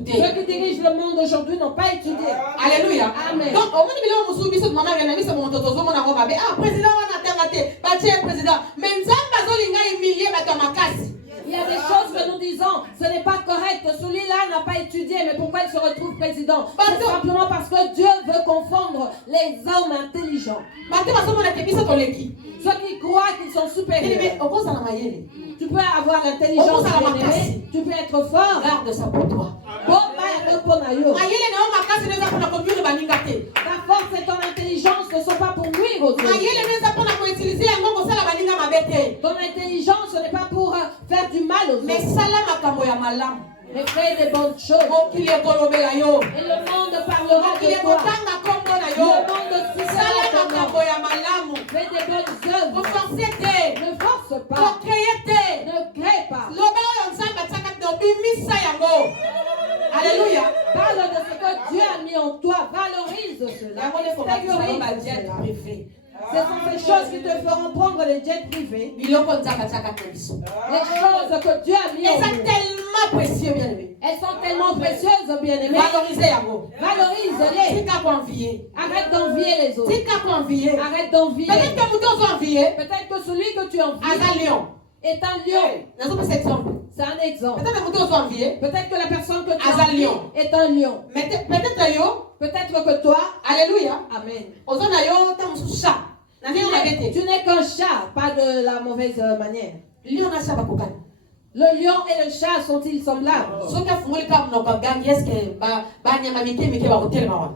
Ceux qui dirigent le monde aujourd'hui n'ont pas étudié. Alléluia. Amen. Donc, il y a des choses que nous disons, ce n'est pas correct. Celui-là n'a pas étudié, mais pourquoi il se retrouve président? C'est simplement parce que Dieu veut confondre les hommes intelligents. Ceux qui croient qu'ils sont supérieurs. Tu peux avoir l'intelligence, tu peux être fort. Garde ça pour toi. Ta force et ton intelligence ne sont pas pour nuire aux autres. Ton intelligence, ce n'est pas pour faire du mal mal aux mais autres. sala makambo ya malamu. Mais fais des bonnes choses. Mokili ekolobela yo. Et le monde parlera Mokili de toi. ekotanga kombo na Le yo. monde citera Sala ton makambo nom. ya malamu. Fais des bonnes œuvres. Koforce te. Ne force pas. Kokreye te. Ne crée pas. Loba oyo nzambe atiaka te obimisa yango. Alléluia. Parle de ce que Dieu a mis en toi. Valorise cela. Extériorise cela. Ce sont ces choses qui te feront prendre les jets privés. Les choses que Dieu a mis en Eza nous. tellement précieux, bien aimé. Elles sont tellement précieuses, bien-aimés. Valorisez yango. Valorise-les. Tika koenvier. Arrête d'envier les autres. Tika koenvier. Arrête d'envier. Peut-être que moto ozoenvier. Peut-être que celui que tu envies Aza lion. est un lion. Nazopesa exemple. C'est un exemple. Peut-être que moto ozoenvier. Peut-être que la personne que tu Aza envies lion. est un lion. Peut-être yo. Peut-être que toi, Alléluia. amen. Ozo na yo ta mosusu chat. Na ndenge ngete. Tu n'es qu'un chat, pas de la mauvaise manière. Lion na chat bakokani. Le lion et le chat sont-ils semblables? Soki afungoli kaka monoko ya gangi eske banyama mike mike bakotelema wana.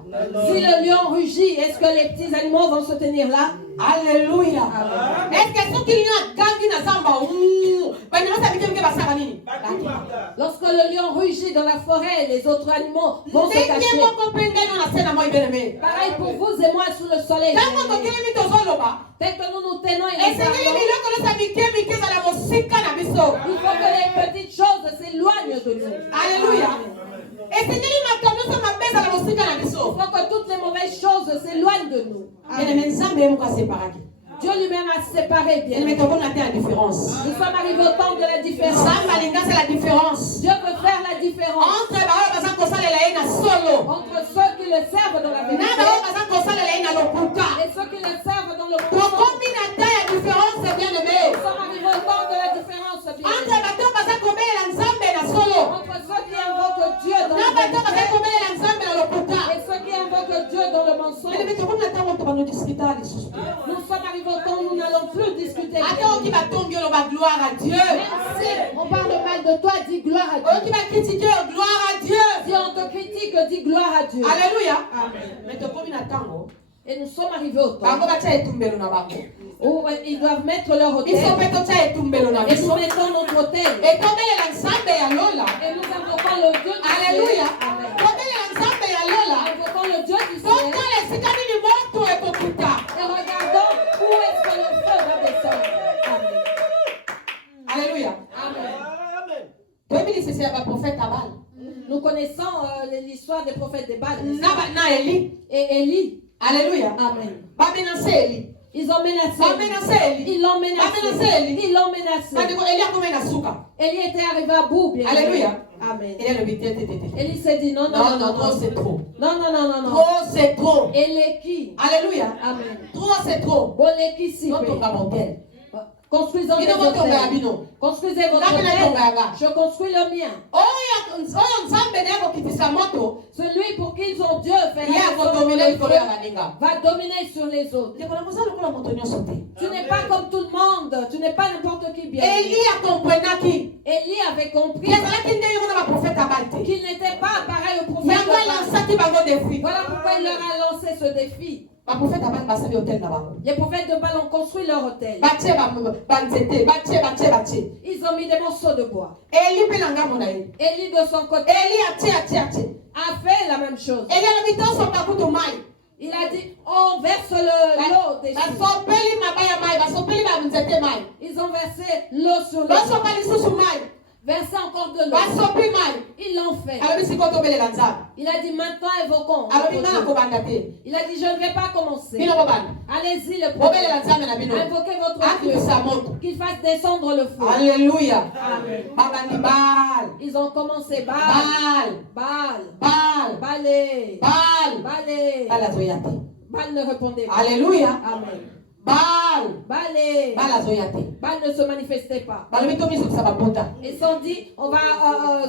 Si le lion rugit, est-ce que les petits animaux vont se tenir là? Alléluia. Est-ce que soki lion agangi na zamba banyama sa mike mike basala nini? Lorsque le lion rugit dans la forêt, les autres animaux vont se Ndenge cacher. moko mpe ngai na se na moi bien-aimé. Pareil pour vous et moi sous le soleil. Ntango totelemi tozoloba. Dès que nous nous tenons et nous esengeli parlons, biloko nyonso mike mike ezala mosika na biso. il faut que les petites choses s'éloignent de nous. Alléluia. esengeli makambo nyonso mabe ezala mosika na Il biso. faut que toutes les mauvaises choses s'éloignent de nous. bien-aimé nzambe ye moko aseparaki. Dieu lui-même a séparé bien. bien-aimé tokomona te la différence. Nous sommes arrivés au temps de la différence. nzambe alinga c'est la différence. Dieu veut faire la différence entre baoyo baza kosalela ye na solo entre ceux qui le servent dans la na vérité baoyo baza kosalela ye na lokuta. et ceux qui le servent dans le mensonge. tokomi na ta ya différence bien-aimé. Nous sommes arrivés au temps de la différence bien. entre bato baza kobelela nzambe na solo Entre ceux qui invoquent Dieu dans na la bato baza vérité kobelela nzambe na lokuta. et ceux qui invoquent Dieu dans le mensonge. bien-aimé tokomi na ntango to banodiskita lisusu te. Nous sommes arrivés au temps où nous n'allons plus discuter. ata oki batombi oloba gloire à Dieu. Même si on parle mal de toi, dis gloire à oki Dieu. bakritike gloire à Dieu. Si on te critique, dis gloire à Dieu. Alléluia. Amen. mais tokomi na ntango Et nous sommes arrivés au temps bango batya etumbelo na bango. où ils doivent mettre leur biso hôtel mpe totya etumbelo na et nous biso mettons notre hôtel. etobelela nzambe ya lola. Et nous invoquons le Dieu du Alléluia. ciel. Amen. tobelela nzambe ya lola. Invoquons le Dieu du ciel totala esika nini moto ekokuta. et regardons où est-ce que le feu va descendre. Amen. Alléluia. Amen. toyebi lisese ya baprofete abala Nous connaissons l'histoire des prophètes de Baal na Eli. et Élie. Alléluia. Amen. bamenase Eli. Ils ont menacé. bamenase Eli. Ils l'ont menacé. Ils l'ont menacé. bandeko Eli akomi na suka. Élie était arrivé à bout, bien. Alléluia. Amen. Eli alobi te te te te. Élie s'est dit non, non, non non, non trop non. c'est trop. Non, non, non, non, non. Trop c'est trop. Élie qui? Alléluia. Amen. Trop c'est trop. Bolé qui s'y non fait. tonga motel. Construisons des bino botonga ya hôtels. bino. Construisez votre Ngai mpe natonga hôtel. yanga. Je construis le mien. oyo nzambe naye kokitisa moto Celui pour qui ils ont Dieu fait ye akodomine likolo ya baninga. va dominer sur les autres. ndeko na moza lokola moto nyonso te. Tu n'es pas comme tout le monde. Tu n'es pas n'importe qui bien. Eli akomprenaki Élie avait compris ezalaki ndenge mona baprofete abali te. qu'il n'était pas pareil au prophète. yango alansaki bango defi. Voilà pourquoi il leur a lancé ce défi. baprofete abali basali hotel na bango. Les prophètes de Baal ont construit leur hôtel. batie banzete batie. Ils ont mis des morceaux de bois. Eli mpe na ngambo na ye. Élie de son côté Eli atie. a fait la même chose. Eli alobi tosomba kutu mai. Il a dit, on verse l'eau dessus. basopeli mabaya mai basopeli banzete mai. Ils ont versé l'eau sur le basopa lisusu mai. versé encore de l'eau. basopi mai. Ils l'ont fait. alobi sikoyo tobelela nzambe. Il a dit, maintenant évoquons. alobi nga na kobanda te. Il a dit, je ne vais pas commencer. bino bobanda. Allez-y, le bobelela prophète. nzambe na bino. Invoquez votre Dieu. akitisa moto. Qu'il fasse descendre le feu. Alléluia. Amen. babandi Baal. Ils ont commencé. Baal. Balé. Baal azoya te. Baal ne répondait pas. Alléluia. Amen. Baal Balé. azoya te. Baal ne se manifestait pas. balobi tomisukisa bapota. Ils se sont dit, on va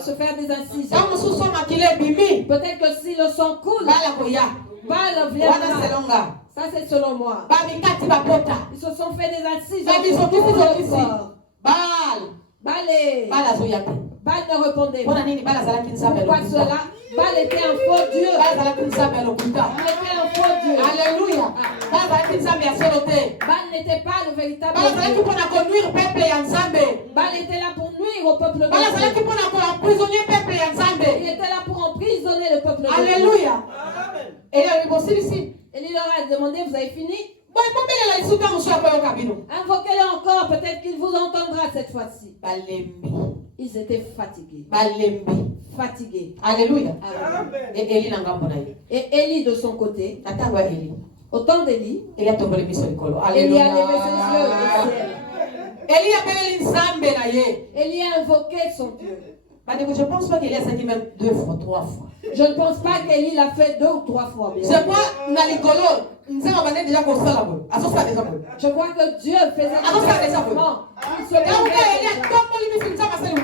se faire des incisions. ntango mosusu makili ebimi. Peut-être que si le sang coule, Baal akoya. Baal wana viendra. selonga. Ça, c'est selon moi. babikati bapota. Ils se sont fait des incisions. babi sur tout le sokisi. corps. Baal Balé. azoya te. Baal ne répondait pas. mpona nini Baal azalaki nzambe Pourquoi lokuta. cela? Baal était un faux Dieu. bazalaki nzambe ya lokuta. Il était un faux Dieu. Alléluia. bazalaki nzambe ya solo te. Baal n'était pas le véritable bazalaki Dieu. mpona konuire peuple ya nzambe. Baal était là pour nuire au peuple de bazalaki Dieu. mpona koemprisonnier peuple ya Il nzambe. était là pour emprisonner le peuple de Dieu. Alléluia. Et bosilisi. Et il leur a demandé, vous avez fini? boye bobelela lisusu ntango mosusu akoyoka bino. Invoquez-le encore, peut-être qu'il vous entendra cette fois-ci. balembi. Ils étaient fatigués. balembi. Fatigués. Alléluia. Amen. Et Eli na ngambo na ye. Et Élie de son côté, na ntango ya Eli. au temps d'Élie, Eli atomboli miso likolo. Élie Alléluia. a levé ses yeux au ciel. Eli abeleli nzambe na ye. Élie a invoqué son Dieu. Bandeko, je pense pas qu'Eli a senti même 2 fois, 3 fois. Je ne pense pas qu'Élie l'a fait 2 ou 3 fois. Bien. C'est quoi na likolo nzambe bande déjà kosala boye. Azosala déjà boye. Je crois que Dieu faisait Alors, ça, déjà, mouvement. Il se Ntango levait Eli déjà. atomboli miso nzambe asali.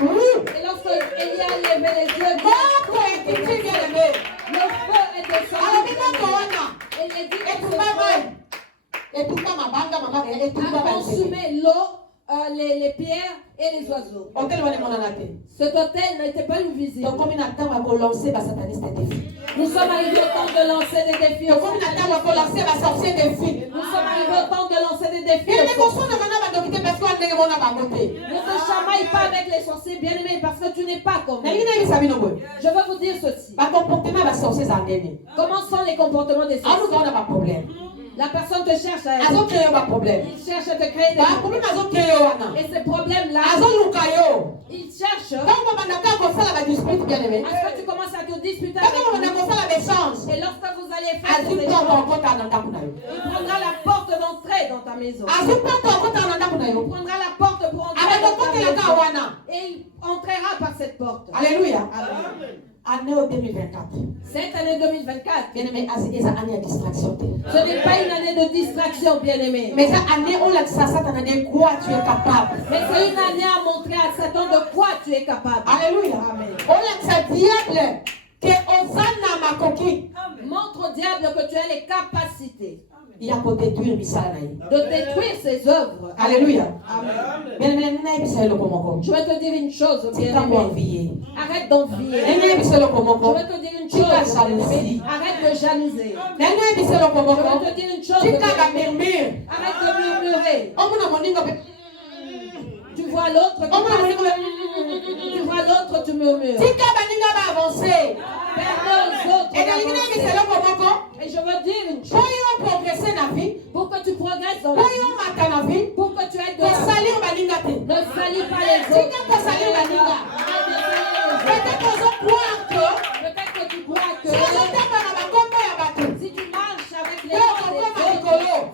Et lorsque Élie a levé les yeux, Moto ekiti bien aimé. le feu est alobi descendu. moto wana Et il dit que etumba mai. etumba mabanga mama etumba a banzete. consumé l'eau, les pierres et les oiseaux. Hôtel wana emonana te. Cet hôtel n'était pas une visite. tokomi na ntango ya kolancer basataniste défi. Nous sommes arrivés au temps de lancer des défis. tokomi na ntango ya kolancer basorcier défi. Nous sommes arrivés au temps de lancer des défis. ene kosonaka na badoki te parce que ndenge mona bango te. Ne te chamaille pas avec les sorciers bien-aimés parce que tu n'es pas comme nalingi eux. nayebisa bino boye. Je veux vous dire ceci. bacomportement ya basorcier eza ndenge. Comment sont les comportements des aluka sorciers? wana baproblème. La personne te cherche à elle. azokrea yo baproblème. Il cherche à te créer des baproblème azokrea yo wana. Et ces problèmes-là, azoluka yo. il cherche ntango babandaka kosala badispute bien aimé. à ce que tu commences à te disputer ntango avec babanda lui. kosala bechange. Et lorsque vous allez faire azwi ces mpongo choses, okota na ndako na yo. il prendra la porte d'entrée dans ta maison. azwi mpongo okota na ndako na yo. Il prendra la porte pour entrer dans ta abakotelaka maison. wana. Et il entrera par cette porte. Alléluia. Amen. année 2024. Cette année 2024, bien-aimé, c'est une année de distraction. ce n'est pas une année de distraction, bien-aimé. Mais cette année où Satan a dit quoi tu es capable. Mais c'est une année à montrer à Satan de quoi tu es capable. Alléluia. Amen. On a diable que Osana ma coquille. Montre au diable que tu as les capacités Il y a pour détruire Misalaï. de détruire ses œuvres. Alléluia. Amen. Bien-aimé, Je vais te dire une chose, c'est bien-aimé. Arrête d'envier. Je Je vais te dire une chose, bien-aimé. Arrête de jalouser. Je vais te dire une chose, bien-aimé. Arrête de murmurer. Tu vois l'autre qui passe. Tu vois l'autre, tu murmures. Permets aux autres d'avancer. Et je veux dire une chose. Pour que tu progresses dans la vie, pour que tu aies de la vie, ne salis pas les autres. Peut-être que tu crois que si tu marches avec les gens des autres,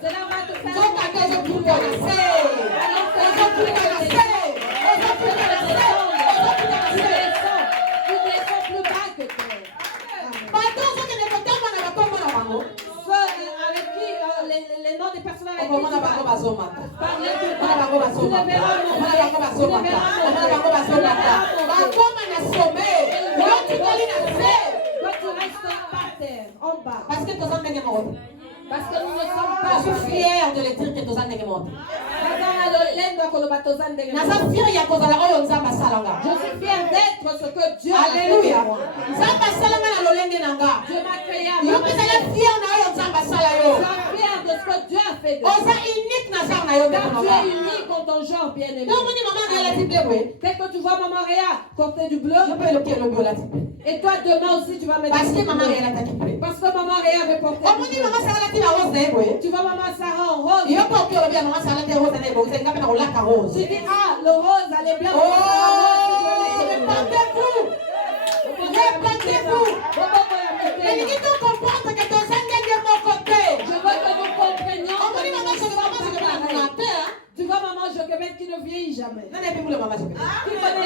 cela va te faire plus bas que toi. Avec qui les noms des personnes avec qui tu vas parler plus bas. Tu le verras monter. Tu le verras monter. Quand tu restes par terre, en bas. Parce que nous ne sommes pas je suis fier de le dire que nous sommes Je suis fier d'être ce que Dieu a fait Alléluia. pour moi. Dieu m'a créé à ma manière. Je suis fier de ce que Dieu a fait de toi. Car tu es unique en ton genre, bien-aimé. Peut-être que tu vois Maman Réa porter du bleu. Et toi, demain aussi, tu vas mettre du bleu. Parce que Maman Réa veut porter du bleu. Tu vois Maman Sarah en rose. Tu dis, ah, le rose, elle est bien. Je veux que nous comprenions. Tu vois Maman Joquebed qui ne vieillit jamais. Qui connaît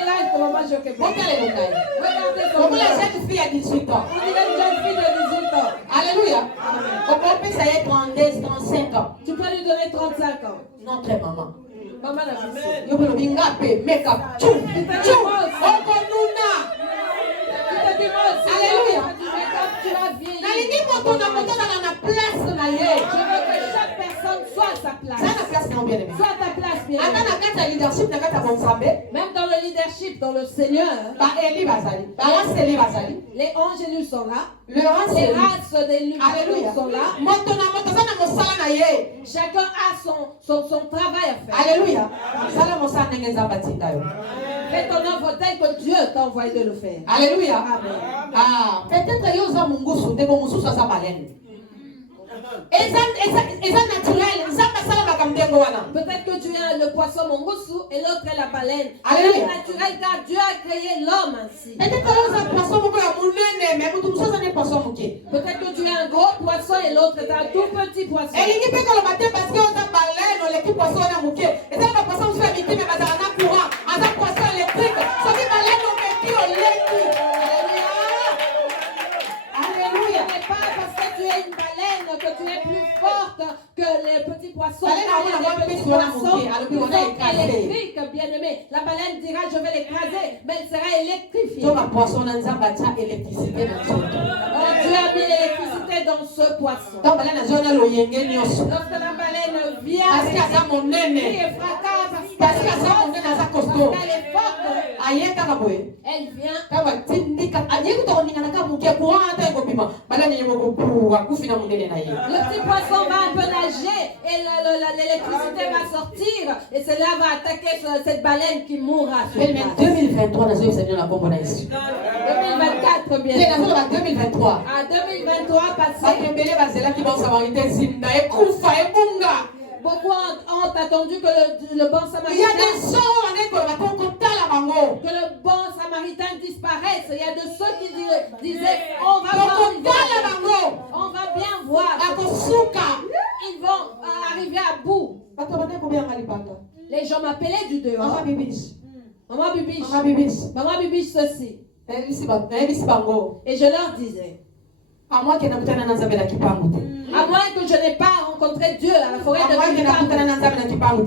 l'âge de Maman Joquebed? Regardez son Comme la âge. jeune fille à 18 ans. On dirait une jeune fille de 18 ans. Alléluia. On peut ça y est 32, 35 ans. Tu peux lui donner 35 ans. Notre maman. Maman l'a vu. Yo peux le bingape, make-up. Tchou, tchou. Okonuna. Tu te dis, moi aussi, Alléluia. tu vas vieillir. Nalingi moto na moto na place na ye. Je veux que chaque personne soit à sa place. Ça na place na bien aimé. Soit à ta place, bien Ata aimé. na kata leadership na kata bonsambe. Même dans dans le leadership, dans le Seigneur, les anges élus sont là. Les races d'élus sont là. Chacun a son travail à faire. Alléluia. Fais ton œuvre telle que Dieu t'a envoyé de le faire. Alléluia. Amen. Ah, peut-être que vous avez un goût de mon sous sa baleine. Et ça naturel. Peut-être que tu as le poisson mongousou et l'autre est la baleine. Alléluia. C'est naturel car Dieu a créé l'homme ainsi. Peut-être que vous avez un poisson Peut-être que tu as un gros poisson et l'autre est un tout petit poisson. Et il peut que le matin parce que vous avez baleine ou l'équipe poisson à mouquet. Et ça, le poisson se fait midi, mais dans un courant. Un poisson électrique. Ça dit baleine au métier au l'électrique. Alléluia. Ce n'est pas parce que tu es une baleine que tu es plus forte que les petits poissons. Les petits poissons sont électriques, bien aimé. La baleine dira je vais l'écraser, mais elle sera électrifiée. Donc, un poisson dans un bâtiment électricité dans son Dieu a mis l'électricité dans ce poisson. donc, baleine a zone le yenge nyoso. Lorsque la baleine vient, Parce qu'il y a ça mon nene. elle fracasse, Parce qu'il y a ça mon nene à sa costaud. elle est forte. Aïe, kakaboye. Elle vient. Kawa tindika. Aïe, kutoka na kamukia kuwa hata iko pima. Baleine yemo kuwa kufina mon nene na ye. Le petit poisson va un peu nager et l'électricité va sortir et cela va attaquer cette baleine qui mourra sur Mais place. 2023 na zo Seigneur na kombo na Yesu. 2024 bien. C'est dans 2023. À 2023 passé, Bakembele bazela ki bon samaritain zinda ekufa ebunga. beaucoup ont attendu que le bon Il y a samaritain des gens en école qui ont la bango. que le bon samaritain disparaisse. Il y a de ceux qui disaient on va voir, on va bien voir. Ils vont arriver à bout. Les gens m'appelaient du dehors. Maman Bibiche ceci. Et je leur disais, à moins que je n'ai pas rencontré Dieu à la forêt de Kipang.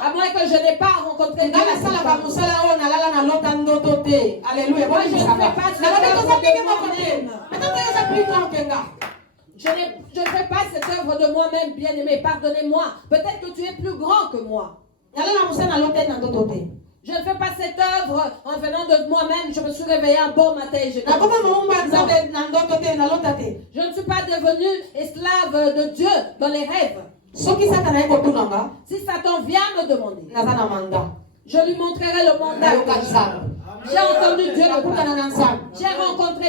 À moins que je n'ai pas rencontré Dieu. Alléluia. Moi, je ne fais pas cette œuvre de moi-même. Je ne fais pas cette œuvre de moi-même, bien-aimé. Pardonnez-moi. Peut-être que tu es plus grand que moi. Je ne fais pas cette œuvre en venant de moi-même. Je me suis réveillé un bon matin et je ne suis pas devenu esclave de Dieu dans les rêves. Si Satan vient me demander, je lui montrerai le mandat. J'ai entendu Dieu me parler. J'ai rencontré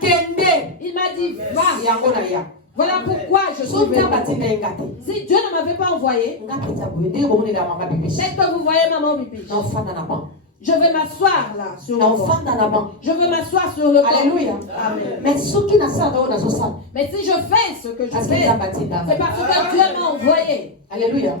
Dieu. Il m'a dit, va. Voilà pourquoi je suis venu. Si Dieu ne m'avait pas envoyé, c'est que vous voyez maman Bibi. Je vais m'asseoir là sur le banc. Je veux m'asseoir sur le banc. Alléluia. Amen. Mais si je fais ce que je fais, c'est parce que Dieu m'a envoyé. Alléluia.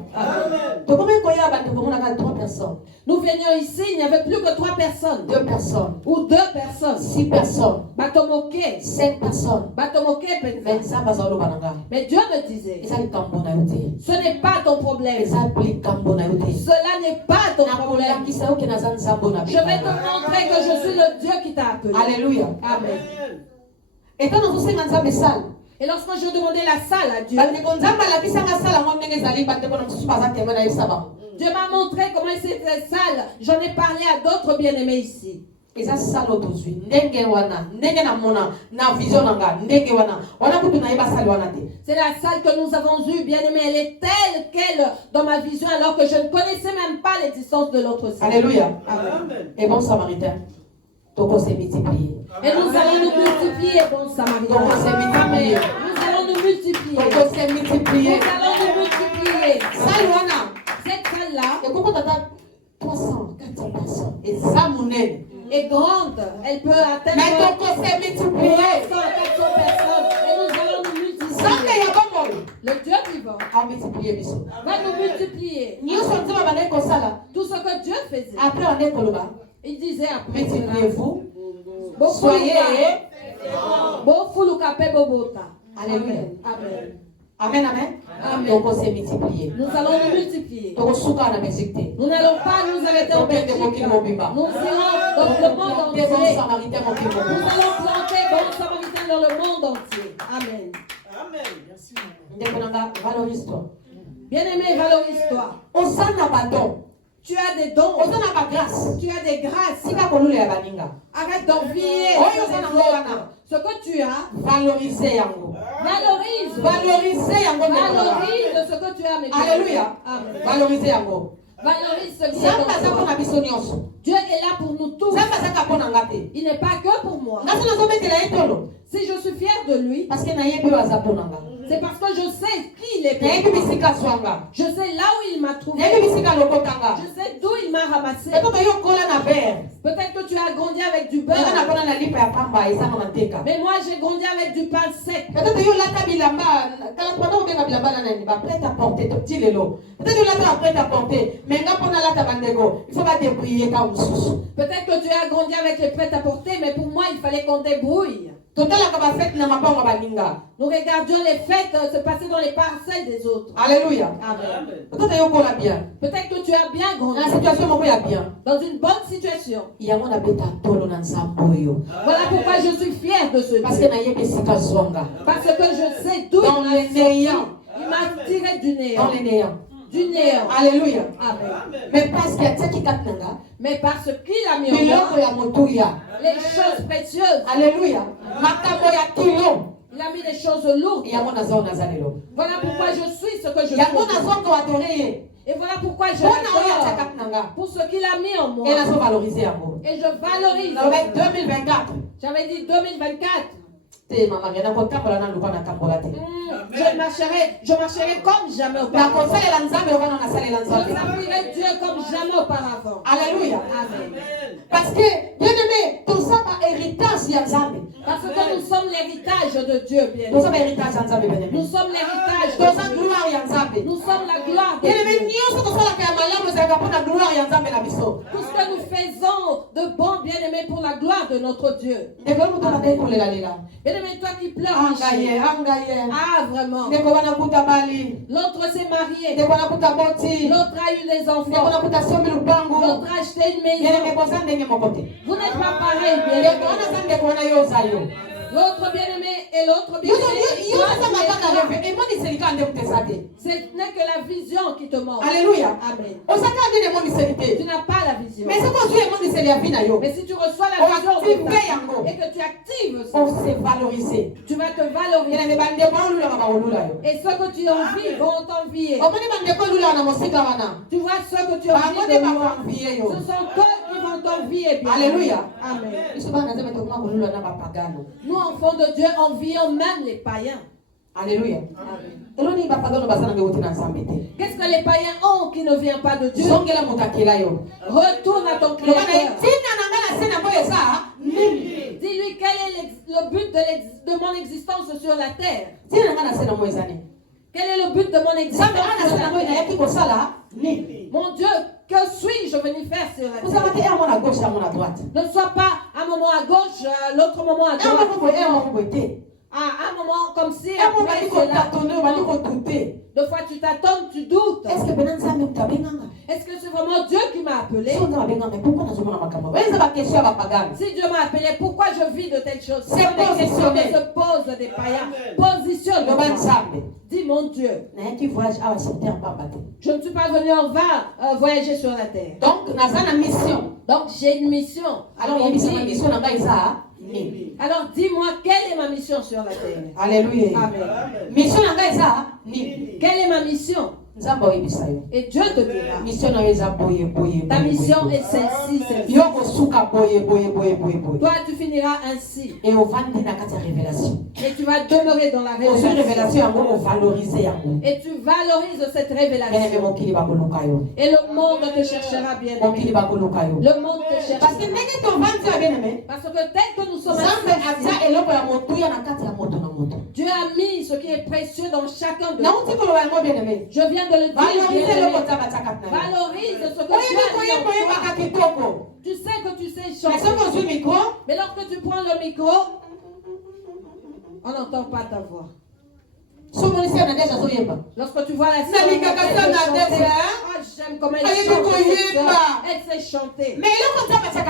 Nous venions ici, il n'y avait plus que 3 personnes. 2 personnes. Ou 2 personnes. 6 personnes. Batomoke. 5 personnes. Batomoke, mais Dieu me disait, ce n'est pas ton problème. Cela n'est pas ton problème. Je vais te montrer que je suis le Dieu qui t'a appelé. Alléluia. Amen. Et lorsque je demandais la salle à Dieu, Dieu m'a montré comment c'était sale. J'en ai parlé à d'autres bien-aimés ici. C'est la salle que nous avons eue, bien-aimés. Elle est telle qu'elle dans ma vision alors que je ne connaissais même pas l'existence de l'autre salle. Alléluia. Amen. Et bon samaritain. Et nous allons nous multiplier, bon samaritain. Amen. Nous allons nous multiplier. Nous allons nous multiplier. Cette salle-là est grande. Elle peut atteindre 300 à 400 personnes. Et nous allons nous multiplier. Le Dieu vivant va nous multiplier. Tout ce que Dieu faisait. Il disait après, multipliez-vous, soyez. Alléluia. Amen. Amen, amen. Donc on s'est multiplié. Nous allons nous multiplier. Donc on s'ouvre à la Belgique. Nous n'allons pas nous arrêter en Belgique. Nous irons dans le monde entier. Nous allons planter bon samaritain dans le monde entier. Amen. Amen. Merci. Valorise-toi. Bien-aimé, valorise-toi. On s'en abandonne. Tu as des dons. oza na bagrâce Tu as des grâces. tika kolula ya baninga Arrête d'envier Oyo oza na ngo wana. ce que tu as. valoriser yango Valorise. valoriser yango Valorise ce que tu as, mes bien. Alléluia. Amen. valoriser yango Valorise ce qui est nzambe en aza toi. mpona biso nyonso Dieu est là pour nous tous. nzambe azaka mpo na nga te Il n'est pas que pour moi. nga so nazobetela ye tolo Si je suis fière de lui, parce que nayebi oyo aza mpo na nga c'est parce que je sais qui il est pour nayebi moi. bisika zwanga Je sais là où il m'a trouvé. nayebi bisika lokotanga Je sais d'où il m'a ramassé. ekoka yo kola na verre Peut-être que tu as grandi avec du eza na beurre. mpona na lipa ya pamba ezanga mateka Mais moi, j'ai grandi avec du pain sec. peut-être yo olata bilamba kala mpona obenga bilamba na nani baprete à porter ti lelo peut-être yo olata baprete à porter mais nga mpona alata bandeko il faut badébrouiller ka mosusu Peut-être que tu as grandi avec les prêt-à-porter, mais pour moi, il fallait qu'on débrouille. totalaka bafete na mabango ya baninga Nous regardions les fêtes se passer dans les parcelles des autres. alléluia Amen. peut-être yo kola bien Peut-être que tu as bien grandi na situation moko ya bien dans une bonne situation. yango nabeta tolo na nzambe oyo Voilà pourquoi je suis fière de ce parce que Dieu. nayebi esika zwanga Parce que je sais d'où dans il m'a le sorti. néant Il m'a tiré du dans néant. le néant Du néant. alléluia Amen. mais parce que atiaki kati na nga Mais parce qu'il a mis en biloko moi ya motuya les choses précieuses. alléluia makambo ya kilo Il a mis des choses lourdes. yango naza oyo naza lelo Voilà pourquoi je suis ce que je yango suis. nazwanga adore ye Et voilà pourquoi je mpona oyo atia l'adore. kati na nga Pour ce qu'il a mis en moi. e nazovalorize yango Et je valorise. nalobai 2024 J'avais dit 2024. te mama ngenda kotambola na luka natambola te Je marcherai comme jamais auparavant. nakosalela nzambe okana nasalela Je nzambe servirai Dieu comme jamais auparavant. alléluia Amen. parce que bien aimé toza bahéritage ya nzambe Parce que nous sommes l'héritage de Dieu, bien toza aimé. bahéritage ya nzambe bien Nous aimé sommes l'héritage toza de Dieu. gloire ya nzambe Nous sommes la gloire de bien aimé Dieu. nyonso tosalaka ya malamu ezalaka mpona gloire ya nzambe na biso Tout ce que nous faisons de bon, bien aimé, pour la gloire de notre Dieu. ndeko moto abandaki kolelalela Bien aimé, toi qui pleures, angaye Michel. angaye Ah, vraiment. ndeko banakuta bali L'autre s'est marié. ndeko nakuta boti L'autre a eu des ndeko enfants. nakuta sombi lupangu L'autre a acheté une bien aimé maison. koza ndenge moko te Vous n'êtes pas pareil, bien ndeko aimé. wana aza ndeko wana yo oza yo L'autre bien-aimé et l'autre yo bien-aimé. ozanga kaka reve emoniseli kaka nde muteza te Ce n'est que la vision qui te manque. alléluia Amen. oza kaka nde emoniseli Tu te n'as pas la vision. mais soki ozwi emoniseli ya vi na yo Mais si tu reçois la vision oactive de ta- yango et que tu actives ça, ose valoriser tu vas te valoriser. elenge bandeko olulaka bakolula yo Et ceux que tu envies vont t'envier. omoni bandeko olulaka na mosika wana Tu vois ceux que tu bango envies nde de moi. bakoanvie yo Ce sont eux qui vont t'envier. bien. alléluia Amen. biso bana nzambe tokoma kolula na bapagano Nous, enfants de Dieu, envions même les païens. alléluia Amen. eloni bapagano baza na ngeuti na nzambe te Qu'est-ce que les païens ont qui ne vient pas de Dieu? zongela moto akela yo Retourne à ton loba na ye Créateur. ntina na nga na se na boyo eza nini Dis-lui quel est le but de mon existence sur la terre. ntina na nga na se na moyo eza nini Quel est le but de mon existence nzambe nga na sur se na la moyo terre? nayaki kosala nini Mon Dieu, que suis-je venu faire sur la kozala terre? te amo na gauche amo na droite Ne sois pas un moment à gauche, l'autre moment à droite. moko boye moko boye te À un moment comme si amo après bali c'est là. kotatone bali kotute Deux fois tu t'attends, tu doutes. estce pena nzambe moto abenganga Est-ce que c'est vraiment Dieu qui m'a appelé? so nzambe abenganga mais pourquoi nazomona makambo eza bakestion ya bapagano Si Dieu m'a appelé, pourquoi je vis de telles choses? C'est Ce sont des questions positionné. que se posent des païens. Positionne. loba nzambe Dis mon Dieu, nayaki voyage awa sur terre pamba te je ne suis pas venu en vain voyager sur la terre. donc naza na mission Donc j'ai une mission. alors yebisaka mission na ngai eza nini Alors dis-moi, quelle est ma mission sur la terre? alléluia Amen. mission na ngai eza nini Quelle est ma mission? nzambe oyebisa yo Et Dieu te dira. mission na yo eza boye boye Ta boye, mission boye, est celle-ci, celle-ci. yo kosuka boye boye boye boye boye Toi, tu finiras ainsi. et ovandi na kati ya révélation Et tu vas demeurer dans la ozwi révélation révélation. yango ovalorize yango Et tu valorises cette bien aimé révélation. mokili bakoluka yo Et le monde te cherchera bien. mokili bakoluka yo Le monde te parce que cherchera. ndenge tovandi ya bien aimé Parce que tel que nous sommes nzambe assis, atia eloko ya motuya na kati ya moto na moto Dieu a mis ce qui est précieux dans chacun de nous. nauti koloba yango bien aimé Je viens de le dire. valorise bien-aimé. eloko nzambe atia kati na yo Valorise ce que oyebi Dieu a mis koyeba en oyebaka toi. kitoko Tu sais que tu sais mais chanter. soki ozwi micro Mais lorsque tu prends le micro, on n'entend pas ta voix. Lorsque tu vois la sœur, Nani kaka ça na dese, hein? ah, j'aime comment elle Elle chante. est cette sœur. pas. Elle sait chanter. Mais il est comme ça,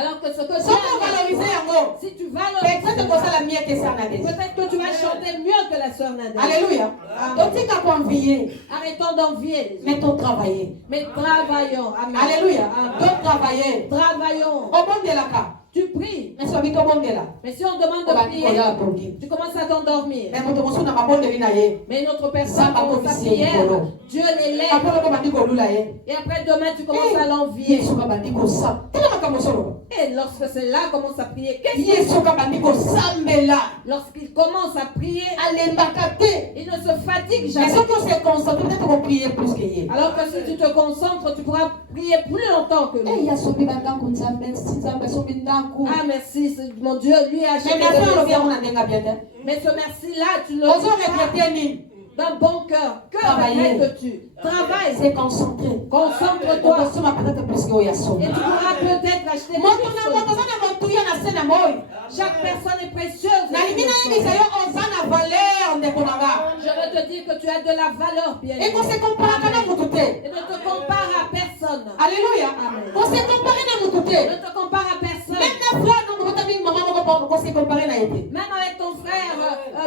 Alors que ce que si on valorise yango, si tu peut-être valorises, que ça la mienne que ça na dese. peut-être que tu vas chanter mieux que la sœur Nadège. Alléluia. Donc tu as convié, Arrêtons d'envier, mais ton travailler. mais travaillons. Amen. Alléluia. Amen. Donc travailler. Travaillons. Au bon de la cas. Tu pries. Mais soit vite au bon de là. Mais si on demande On va de prier, prier. tu commences à t'endormir. Mais mon tomoso na mabon de linaye. Mais notre personne Ça va commence sa officier, prière, Nicolo. Dieu l'élève. Après le bandi ko lula ye. Et après demain, tu commences à Ye l'envier. soka bandi ko sa. Tela makamo solo. Et lorsque c'est là, commence à prier. Qu'est-ce Ye qu'il soka bandi ko sambela. Lorsqu'il commence à prier, Alembaka te. il ne se fatigue Mais jamais. si on se concentre, peut-être qu'on prier plus que hier. Alors que si tu te concentres, tu pourras prier plus longtemps que Eh, lui. il y a sobi bandangu nzambe, nzambe sobi ndangu. Ah merci, mon Dieu, lui a acheté Mais merci on des le vient maisons. on a denga bien. Mais ce merci-là, tu le Ozo dis regretter ni. d'un bon cœur. Que Travailler. regrettes-tu? Travaille, C'est concentré. concentre-toi. On soma peut-être plus que ya sobi. Et tu pourras peut-être acheter Moto plus na de moto choses. sana motuya na sena moy. Chaque personne est précieuse. Na limina yebisa yo ozana valeur ndeko nanga. Je veux te dire que tu as de la valeur, bien Et qu'on se compare kana mutu te. Et ne te compare à personne. Alléluia. Amen. On se compare na mutu te. Ne te compare à personne. Même na frère non mota mi maman moko qu'on se compare na yete. Même avec ton frère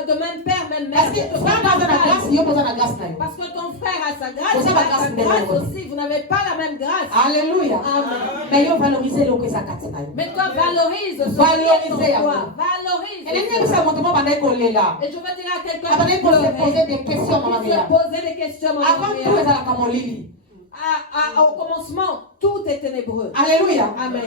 de même père, même Parce mère. que ne te frère compare dans la pas. grâce, yo posa na grâce na yo. Parce que ton frère a sa grâce, Vous tu avez as la sa grâce de grâce Dieu. aussi. Vous n'avez pas la même grâce. Alléluia. Amen. Mais yo valoriser lo que ça katina yo. Mais toi, valorise ce Valoriser qui est en à toi. vous. Valorise. Elle est bien ça moto mo banda ko lela. Et je veux dire à quelqu'un Avant qui qu'on se pleurait, poser des questions maman qui ya. se posait des questions, mon Avant frère. tout ezala kamolili. Au commencement, tout est ténébreux. Alléluia. Amen.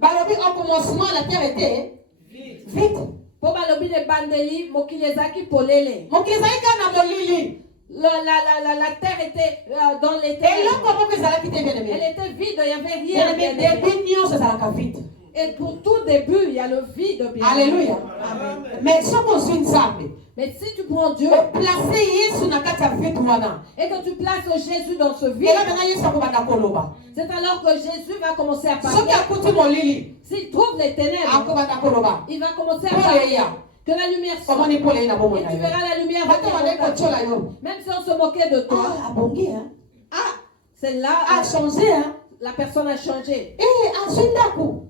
Balobi au commencement la terre était vite. Po balobi de bandeli, mokili ezaki polele. Mokili ezali kana molili. La terre était dans les Et là ténèbres. comment que ezalaki te bien aimé. Elle était vide, il n'y avait Bien rien. aimé bien aimé. début nyonso ezalaka vite. Et pour tout début, il y a le vide. Bien Alléluia. Amen. Mais soki ozwi nzambe Mais si tu prends Dieu oplace yesu na kati ya vite wana et que tu places Jésus dans ce vide, ela maintenant yesu akobanda koloba c'est alors que Jésus va commencer à soki parler. akuti molili S'il trouve les ténèbres, akobanda koloba il va commencer à Paul parler. eya Que la lumière soit. omoni pole ye na bomoi Et na tu yo verras la lumière va bato bandai te kotiola yo Même si on se moquait de toi, abongi c'est là achangé la personne a changé. azwi ndako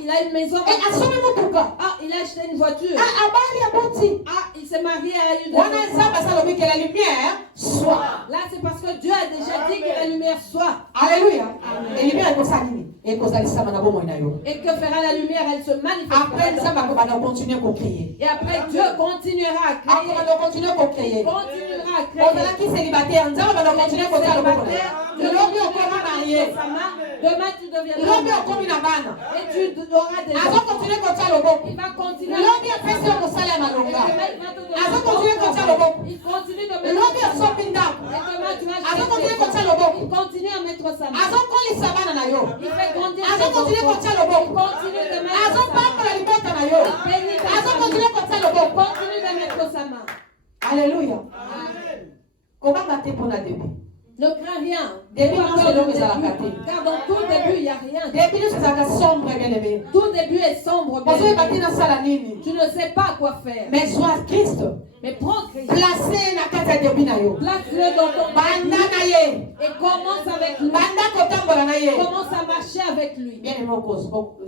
Il a une maison. asomi motuka Il a acheté une voiture. abali aboti Il s'est marié à une wana nzambe asalobi ke la lumière soit Là, c'est parce que Dieu a déjà dit que la lumière soit. alléluia et lumière ekosala nini ekozalisama na bomoi na yo Et que fera la lumière? Elle se manifestera. après nzambe akobanda continue kokrie Et après, Dieu continuera à créer. akobanda continue kokrie Continuera à créer. ozalaki célibataire nzambe banda continue kotia loboko na yo lobi okomi marie Demain, tu deviendras lobi okomi na bana et tu auras des azo continue kotia loboko Il va continuer. lobi apesi yo mosala ya malonga azo continue kotia loboko Il continue de mettre lobi asopi ndako Et demain, tu vas azo continue chercher. kotia loboko Il continue à mettre sa main. azokolisa bana na yo Il fait grandir azo ses continue enfants. kotia Il loboko continue de mettre sa main. azopambola libota na yo Il bénit ta azo famille. continue kotia Il loboko continue de mettre sa main. alléluia Amen. kobanga te mpo na début Ne crains rien. Début, Pas non, peur c'est du l'homme qui début. a la gâté. Car dans tout début, il n'y a rien. début nyonso ezalaka sombre bien aimé Tout début est sombre. bien ozoyeba te aimé. nasala nini Tu ne sais pas quoi faire. mais zwa Christ Mais prends Christ. place na kati ya début na yo Place-le dans ton banda début. na ye Et commence avec lui. banda kotambola na ye Commence à marcher avec lui. bien aimé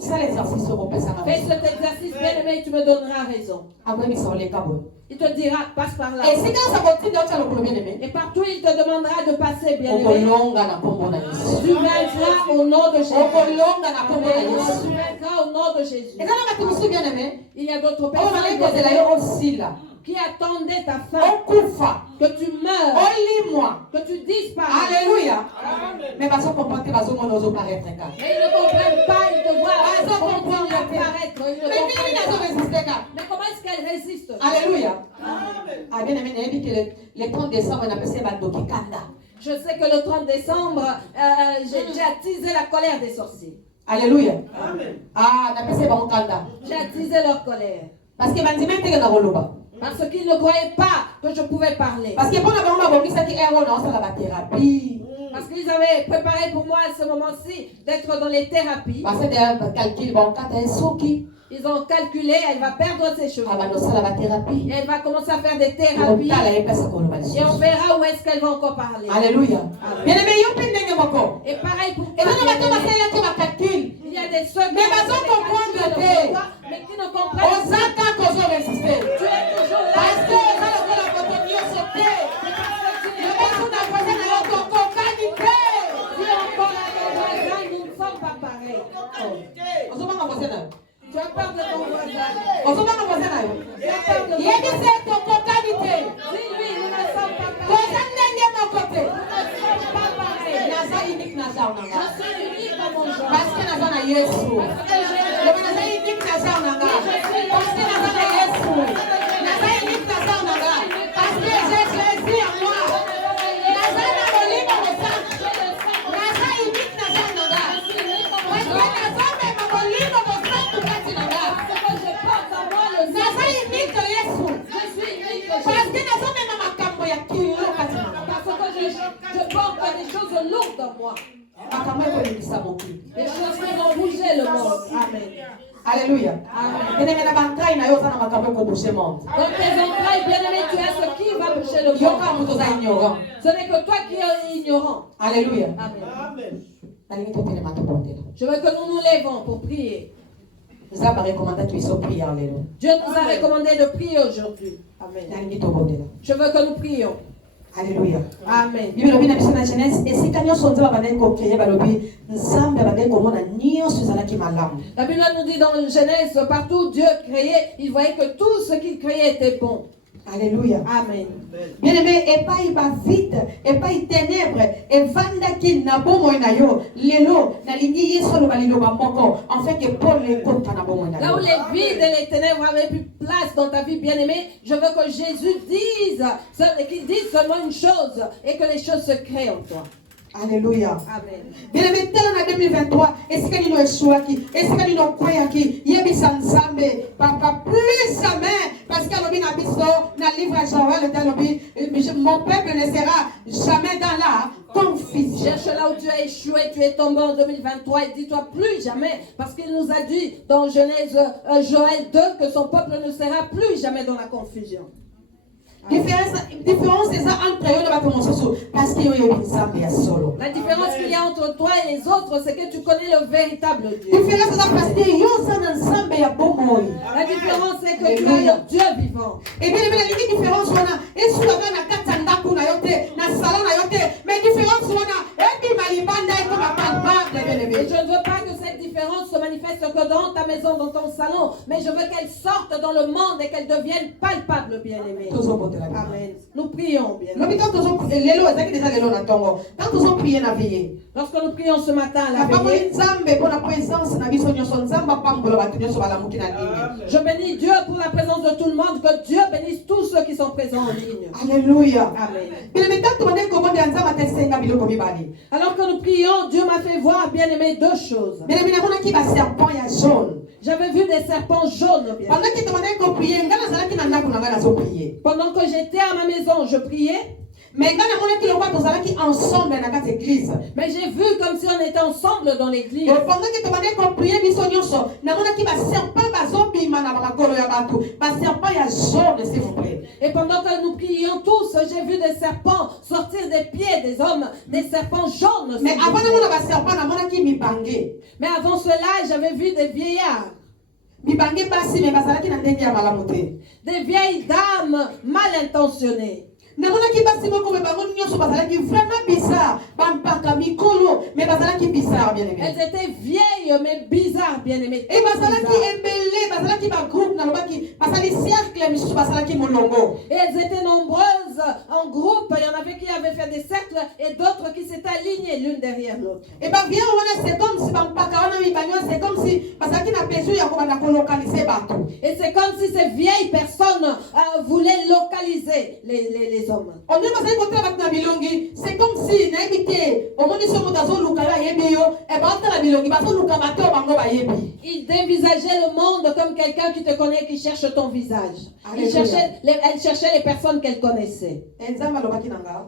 sala exercice okopesaka Fais cet exercice, bien aimé, et tu me donneras raison. akoyebisa oleka boye Il te dira, passe par là. esika osa kotinda otya lokolo bien aimé Et partout, il te demandera de passer, bien aimé. okolonga na nkombo na yesu Tu vaincras au nom de Jésus. okolonga na nkombo na yesu Tu vaincras au nom de Jésus. eza na bato mosusu bien aimé Il y a d'autres oyo bazali personnes kozela yo osila qui attendaient ta fin, okufa que tu meurs, olimwa que tu disparais. alléluia mais bazokomprendre te bazomona ozoparaître kaka Mais ils ne comprennent pas, ils te voient Ils ont compris, continuer à paraître. Ils ne mais nini comprennent pas. nazoresiste ka Mais comment est-ce qu'elle résiste? alléluia ah bien aimé nayebi ke le 30 décembre napesi bandoki kanda Je sais que le 30 décembre, j'ai attisé la colère des sorciers. alléluia ah napesi bango kanda J'ai attisé leur colère. parce que bandima teke na koloba Parce qu'ils ne croyaient pas que je pouvais parler. parce que mpona bango babongisaki ero na osala bathérapie Parce qu'ils avaient préparé pour moi à ce moment-ci d'être dans les thérapies. basede calcul bankata ye soki Ils ont calculé, elle va perdre ses cheveux. abandosala bathérapie Et elle va commencer à faire des thérapies. otala yepesa koloba Et on lisusu. verra où est-ce qu'elle va encore parler. Alléluia. Amen. Bien-aimé, yo mpe ndenge moko. Et pareil pour Et toi, dans bato bien-aimé. basalelaki bacalcule. Il y a des secondes Mais bazo comprendre te. mais qui ne comprennent pas. Oza kaka ozoresiste. Tu es toujours là. Parce que oza lokola moto nyonso te. Lokoso na voisin na yo tokokani te. Tu es encore là, les voisins, nous ne sommes pas pareils. Ozobanga voisin na yo. Tu as peur de ton voisin. Ozobanga voisin na yo. Tu as peur de ton Yebi voisin. se tokokani te. Dis-lui, nous ne sommes pas pareils. Toza ndenge moko te. Nous ne sommes pas pareils. Naza unique na genre na Je nga. suis unique dans mon genre. Parce que naza na Yesu. Loba naza unique na genre na nga. Parce que naza na Yesu. Naza unique na genre na nga. Parce que j'ai Jésus en moi. Naza na molimo mosantu. Naza unique na genre na nga. Parce que naza mema molimo mosantu kati na nga. Naza unique de Yesu. Parce que naza mema makambo ya kilo kati na nga. Parce que je porte des choses lourdes en moi. Makambo ekolekisa mokili. Des choses qui vont bouger le monde. Amen. Alléluia. Amen. Bien-aimé na bankai na yo oza na makambo ekobouche monde. Dans tes entrailles, bien-aimé, tu as ce qui va bouger le Yoka monde. moto oza ignorant. Ce n'est que toi qui es ignorant. Alléluia. Amen. Nalingi totelema tobondela. Je veux que nous nous lèvons pour prier. Nzambe arekomanda biso prière lelo. Dieu nous a recommandé de prier aujourd'hui. Amen. Nalingi tobondela. Je veux que nous prions. Alléluia. Amen. Bible lobi na biso na Genèse esika nyonso nzambe abandaki kokreye balobi nzambe abandaki komona nyonso ezalaki malamu. La Bible nous dit dans Genèse, partout Dieu créait, il voyait que tout ce qu'il créait était bon. Alléluia. Amen. Bien-aimé, epai bavide, epai ténèbre, evandaki na bomoi na yo, lelo nalingi yesu aloba liloba moko, en fait que Paul ekota na bomoi na Là où yo. les vides et les ténèbres avaient plus place dans ta vie bien-aimée, je veux que Jésus dise, qu'il dise seulement une chose et que les choses se créent en toi. Alléluia. Amen. Bien-aimé, tel en 2023, esika nino eshuaki, esika nino kweyaki, yebisa nzambe, papa plus jamais, parce que alobi na biso, na livre à Joël, alobi, mon peuple ne sera jamais dans la confusion. Cherche là où tu as échoué, tu es tombé en 2023 et dis-toi plus jamais, parce qu'il nous a dit dans Genèse Joël 2 que son peuple ne sera plus jamais dans la confusion. Différence c'est ça entre eux et bato parce que yo nzambe ya solo. La différence qu'il y a entre toi et les autres, c'est que tu connais le véritable Dieu. Différence c'est ça parce que yo za na nzambe ya bomoi. La différence c'est que tu as le Dieu vivant. Et bien la différence wana esu wana na kata ndaku na yote na salon na yote mais différence wana ebi malibanda eko bakamba Et je ne veux pas que cette différence se manifeste que dans ta maison, dans ton salon, mais je veux qu'elle sorte dans le monde et qu'elle devienne palpable, bien-aimée. Amen. Nous prions, bien-aimés. Lorsque nous prions ce matin à la veillée, je bénis Dieu pour la présence de tout le monde, que Dieu bénisse tous ceux qui sont présents en ligne. Alléluia. Amen. Alors que nous prions, Dieu m'a fait voir, bien-aimé, deux choses. J'avais vu des serpents jaunes. Pendant que j'étais à ma maison, je priais. Mais j'ai vu comme si on était ensemble dans l'église. Et pendant que nous prions tous, j'ai vu des serpents sortir des pieds des hommes, des serpents jaunes. Mais avant cela, j'avais vu des vieillards. Des vieilles dames mal intentionnées. Elles étaient vieilles mais bizarres, bien-aimées. Et elles étaient nombreuses en groupe. Il y en avait qui avaient fait des cercles et d'autres qui s'étaient alignées l'une derrière l'autre. Et c'est comme si ces vieilles personnes voulaient localiser les hommes. C'est comme si il dévisageait le monde comme quelqu'un qui te connaît, qui cherche ton visage. Elle cherchait les personnes qu'elle connaissait.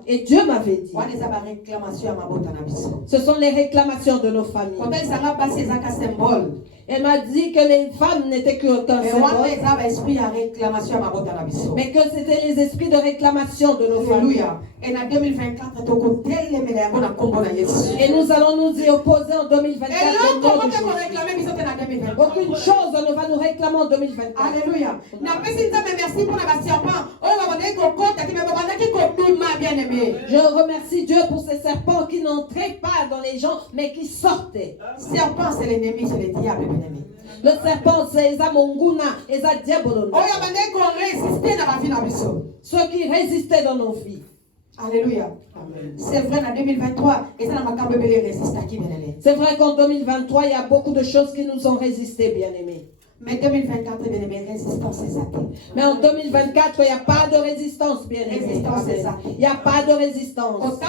Et Dieu m'avait dit, ce sont les réclamations de nos familles. Elle m'a dit que les femmes n'étaient qu'un Mais symbole, wana eza ba esprit ya réclamation ya mabota na biso. mais que c'était les esprits de réclamation de nos familles. Alléluia. Et en 2024 tokotelemela yango na kombo na Yesu. Et nous allons nous y opposer en 2024. Et là au nom comment de te Jésus. réclamer biso te na 2024. Aucune chose ne va nous réclamer en 2024. Alléluia. Na pesi nzambe merci pour na serpent. Oyo babandaki kokota ki me babandaki kobima bien aimé. Je remercie Dieu pour ces serpents qui n'entraient pas dans les gens, mais qui sortaient. Serpent c'est l'ennemi, c'est le diable bien aimé. Le serpent, c'est Eza Monguna, Eza Diabolona. Oyo babandaki ko résister na ba vie na biso. Ceux qui résistaient dans nos vies. Alléluia. Amen. C'est vrai, en 2023, et ça n'a pas résisté qui bien aimé. C'est vrai qu'en 2023, il y a beaucoup de choses qui nous ont résisté, bien-aimés. Mais 2024, bien aimé, résistance c'est ça. Mais en 2024, il n'y a pas de résistance, bien-aimés. Résistance, c'est ça. Il n'y a pas de résistance.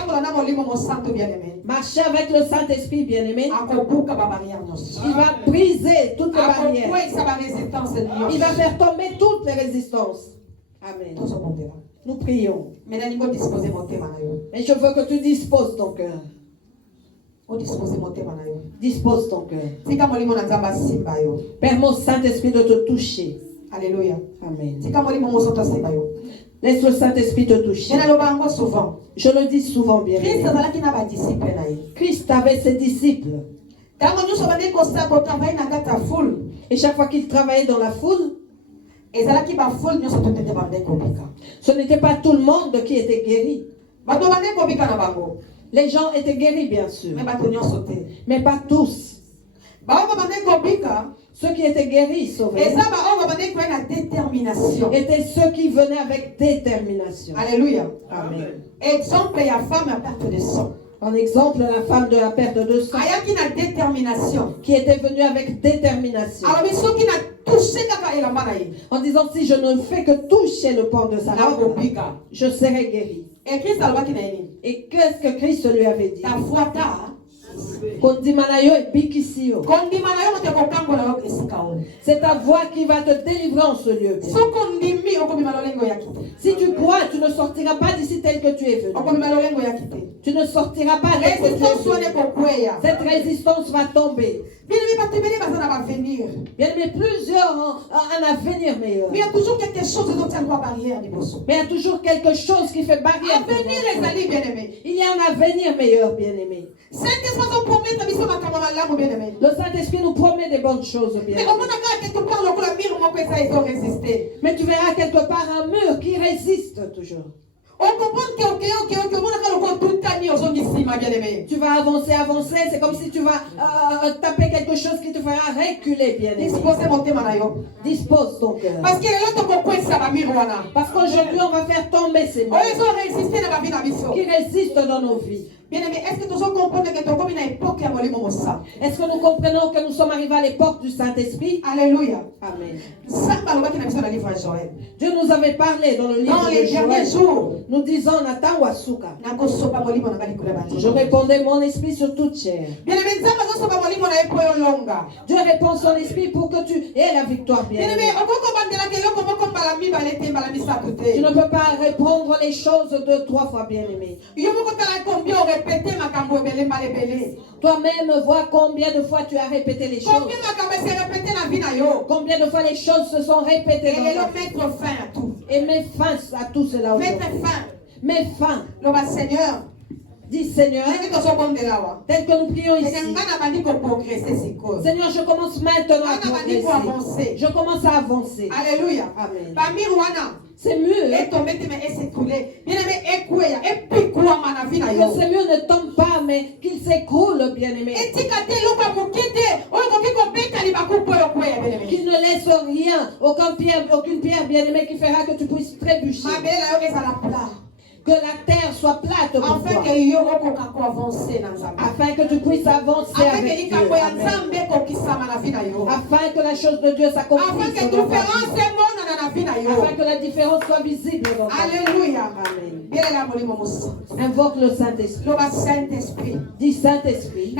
Marcher avec le Saint-Esprit, bien-aimé, il va briser toutes les barrières. Il va faire tomber toutes les résistances. Amen. Nous prions. Mais je veux Et je veux que tu disposes ton cœur. Dispose ton cœur. Père, mon Saint-Esprit de te toucher. Alléluia. Amen. Laisse Laisse le Saint-Esprit te toucher. Je le dis souvent, bien. Christ avait ses disciples. Et chaque fois qu'il travaillait dans la foule, ce n'était pas tout le monde qui était guéri. Les gens étaient guéris, bien sûr, mais pas tous. Ceux qui étaient guéris, sauvés, étaient ceux qui venaient avec détermination. Alléluia. Amen. Exemple, il y a femme à perte de sang. En exemple, la femme de la perte de sang, qui était venue avec détermination, en disant, si je ne fais que toucher le pan de sa robe, je serai guéri. Et qu'est-ce que Christ lui avait dit? Ta foi t'a. C'est ta voix qui va te délivrer en ce lieu. Si tu crois, tu ne sortiras pas d'ici tel que tu es venu. Tu ne sortiras pas tel que tu es venu. Cette résistance va tomber. Bien aimé, plusieurs ont un avenir meilleur. Mais il y a toujours quelque chose qui tient barrière. Mais il y a toujours quelque chose qui fait barrière. Il y a un avenir meilleur, bien aimé. Le Saint-Esprit nous promet des bonnes choses, bien aimé. Mais tu verras quelque part un mur qui résiste toujours. Tu vas avancer, c'est comme si tu vas taper quelque chose qui te fera reculer, bien aimé. Dispose ton cœur. Parce qu'aujourd'hui, on va faire tomber ces murs qui résistent dans nos vies. Bien-aimé, est-ce que nous comprenons que nous sommes à l'époque à Est-ce que nous comprenons que nous sommes arrivés à l'époque du Saint-Esprit? Alléluia. Amen. Dieu nous avait parlé dans le livre les derniers jours. Nous disons Nathan Wasuka. Je répondais mon esprit sur toute chair. Dieu répond son esprit pour que tu aies la victoire, bien aimé. Tu ne peux pas répondre les choses 2-3 fois, bien aimé. Toi-même, vois combien de fois tu as répété les choses. Combien de fois les choses se sont répétées dans ta vie. Et mets fin à tout cela aujourd'hui. Mets fin. Seigneur, dis Seigneur, tel que nous prions ici. Seigneur, je commence maintenant à progresser. Je commence à avancer. Alléluia. Amen. C'est mieux. Que ce mur ne tombe pas, mais qu'il s'écroule, bien-aimé. Qu'il ne laisse rien, aucune pierre, bien-aimé, qui fera que tu puisses trébucher. Que la terre soit plate pour toi. Afin que tu puisses avancer avec Dieu. Afin que la chose de Dieu s'accomplisse. Afin que la différence soit visible dans ta vie. Alléluia. Amen. Invoque le Saint-Esprit. Dis Saint-Esprit.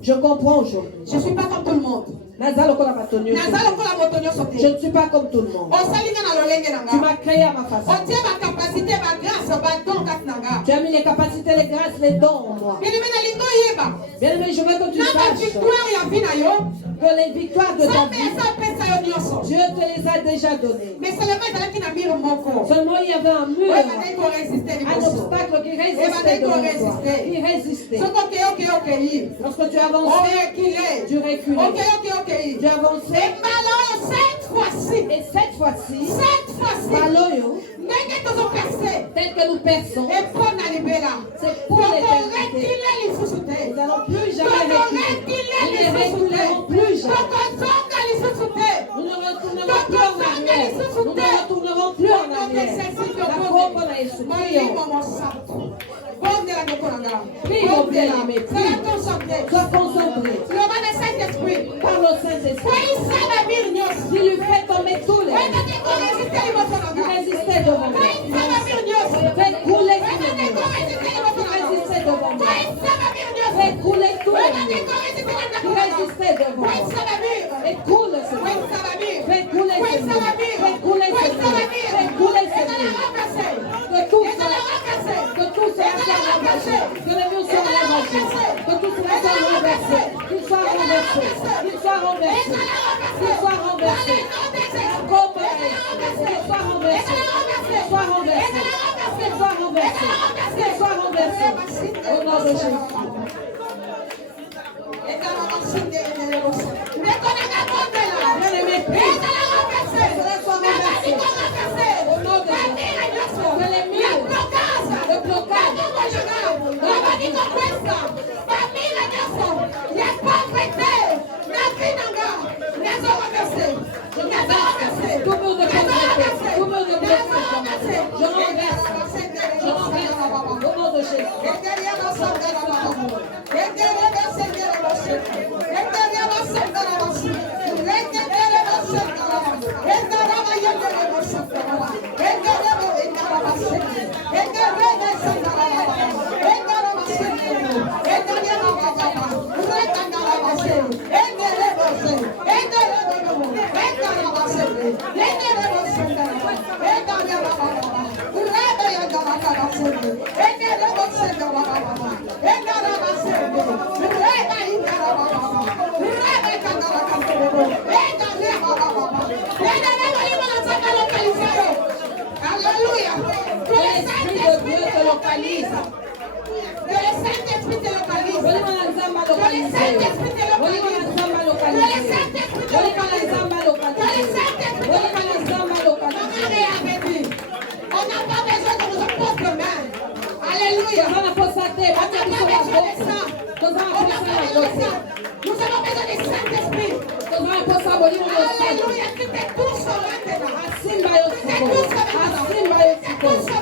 Je comprends aujourd'hui. Je ne suis pas comme tout le monde. naza lokola bato nyonso. naza lokola moto nyonso Je te. ne suis pas comme tout le monde. osalinga na lolenge na Tu nga. m'as créé à ma façon. otie bacapacité bagrâce badon kati na nga. Tu as mis les capacités, les grâces, les dons en moi. bien-aimé nalingi oyeba Bien-aimé, je veux que tu na saches bavictoire ya vi na yo que les victoires de ta nzambe vie, eza apesa yo nyonso. Dieu te les a déjà données. mais seulement ezalaki na mire moko Seulement il y avait un mur, oyebandaki koresiste un liboso. obstacle qui résistait devant toi. Il résistait. soki okei. Lorsque tu avançais, orekile. tu reculais. okei. Tu avançais. embala oyo cette fois-ci. Et cette fois-ci, Baloyo, ndenge tozoperse tel que nous perçons, epo na libela c'est pour l'éternité. tokorekile lisusu te. Nous n'allons plus jamais reculer. Nous ne reculerons plus jamais. tokozonga lisusu te. Nous ne retournerons plus en arrière. Nous ne retournerons plus en arrière. La combo na Yesu. molimo mosantu bondela ndeko na nga. Prie, mon bien-aimé, Zala prie. concentré. Sois concentré. loba na Saint-Esprit Parle au Saint-Esprit. koyisana mire nyonso. Tu lui fais tomber tous les oyebaki koresiste liboso na Tu nga. résistais devant moi. koyisana mire nyonso. Fais couler tous oyebaki les murs. koresiste liboso Tu na nga. résistais devant moi. koyisana mire nyonso. Fais couler tous les oyebaki murs. koresiste na Tu ndako na nga. résistais devant moi. koyisana mire. Et coule ce mur. koyisana mire. Fais couler ce mur. koyisana mire. Fais couler ce koyisana mur. mire. Fais couler ce ezala mur. remplacé. Que tout ezala soit remplacé. Que tout soit renversé. Que le mur soit renversé. Que tout soit renversé. Qu'il soit renversé. Qu'il soit renversé. Qu'il soit renversé. Comme qu'il soit renversé. Qu'il soit renversé. Qu'il soit renversé. Qu'il soit renversé. Au nom de Jésus. Tout mur de pauvreté. Tout mur de blessure. Je renverse. Je renverse. Au nom de Jésus. Alléluia. Que le Saint-Esprit te localise. Que le Saint-Esprit te localise. Que le Saint-Esprit te localise. Que le Saint-Esprit te localise. Que le Saint-Esprit te localise. Maman avait dit, on n'a pas besoin de nos propres mains. Alléluia. On n'a pas besoin de ça. On n'a pas besoin de ça. Nous avons besoin du Saint-Esprit. Alléluia. Qui te touche maintenant. Qui te touche maintenant.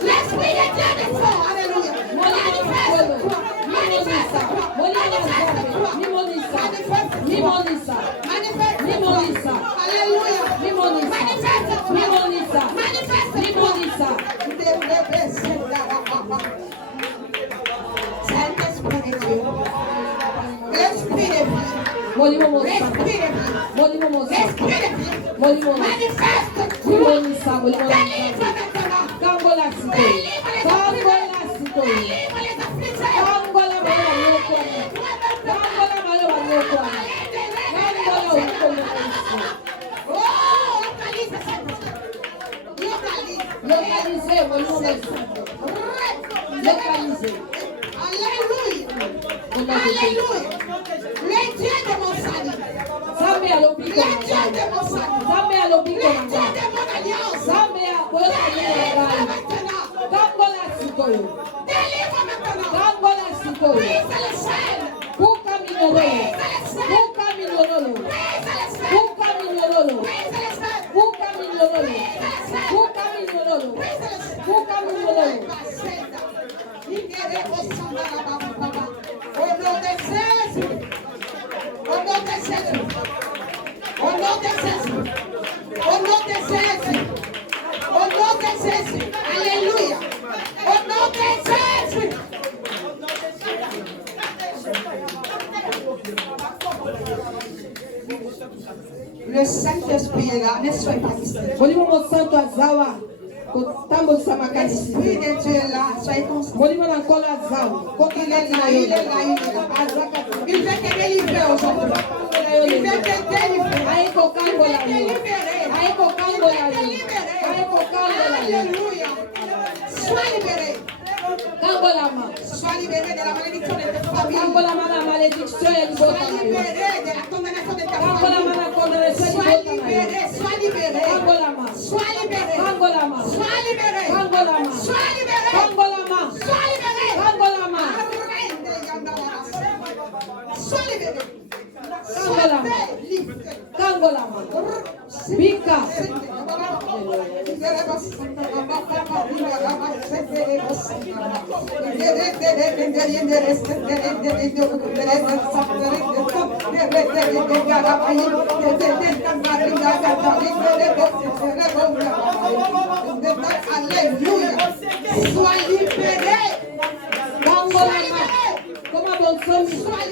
L'esprit de Dieu descend. Alléluia. Saint-Esprit de Dieu. L'esprit de vie. L'esprit de vie. Manifeste. Délivre maintenant. Délivre les affligés. Localisé. Alléluia. Alléluia. Le Dieu de mon salut. Le Dieu de mon salut. Le Dieu de mon alliance. Délivre maintenant. Brise les chaînes. Brise les Au nom de Jésus. Alléluia. Au nom de Jésus. Le Saint-Esprit est là. Ne soyez pas distraits. L'Esprit de Dieu est là. Soyez constants. Il est là. Il veut te délivrer aujourd'hui. Il veut te délivrer. Alléluia. Sois libéré. Sois libéré de la malédiction de ta famille. Sois libéré de la condamnation de ta famille. Sois libéré. Sois libéré. Sois libéré. Sois libéré. Sois libéré. Sois libéré. Sois libéré. Sois libre. Bika. Alléluia. Sois libéré. Sois libéré. Sois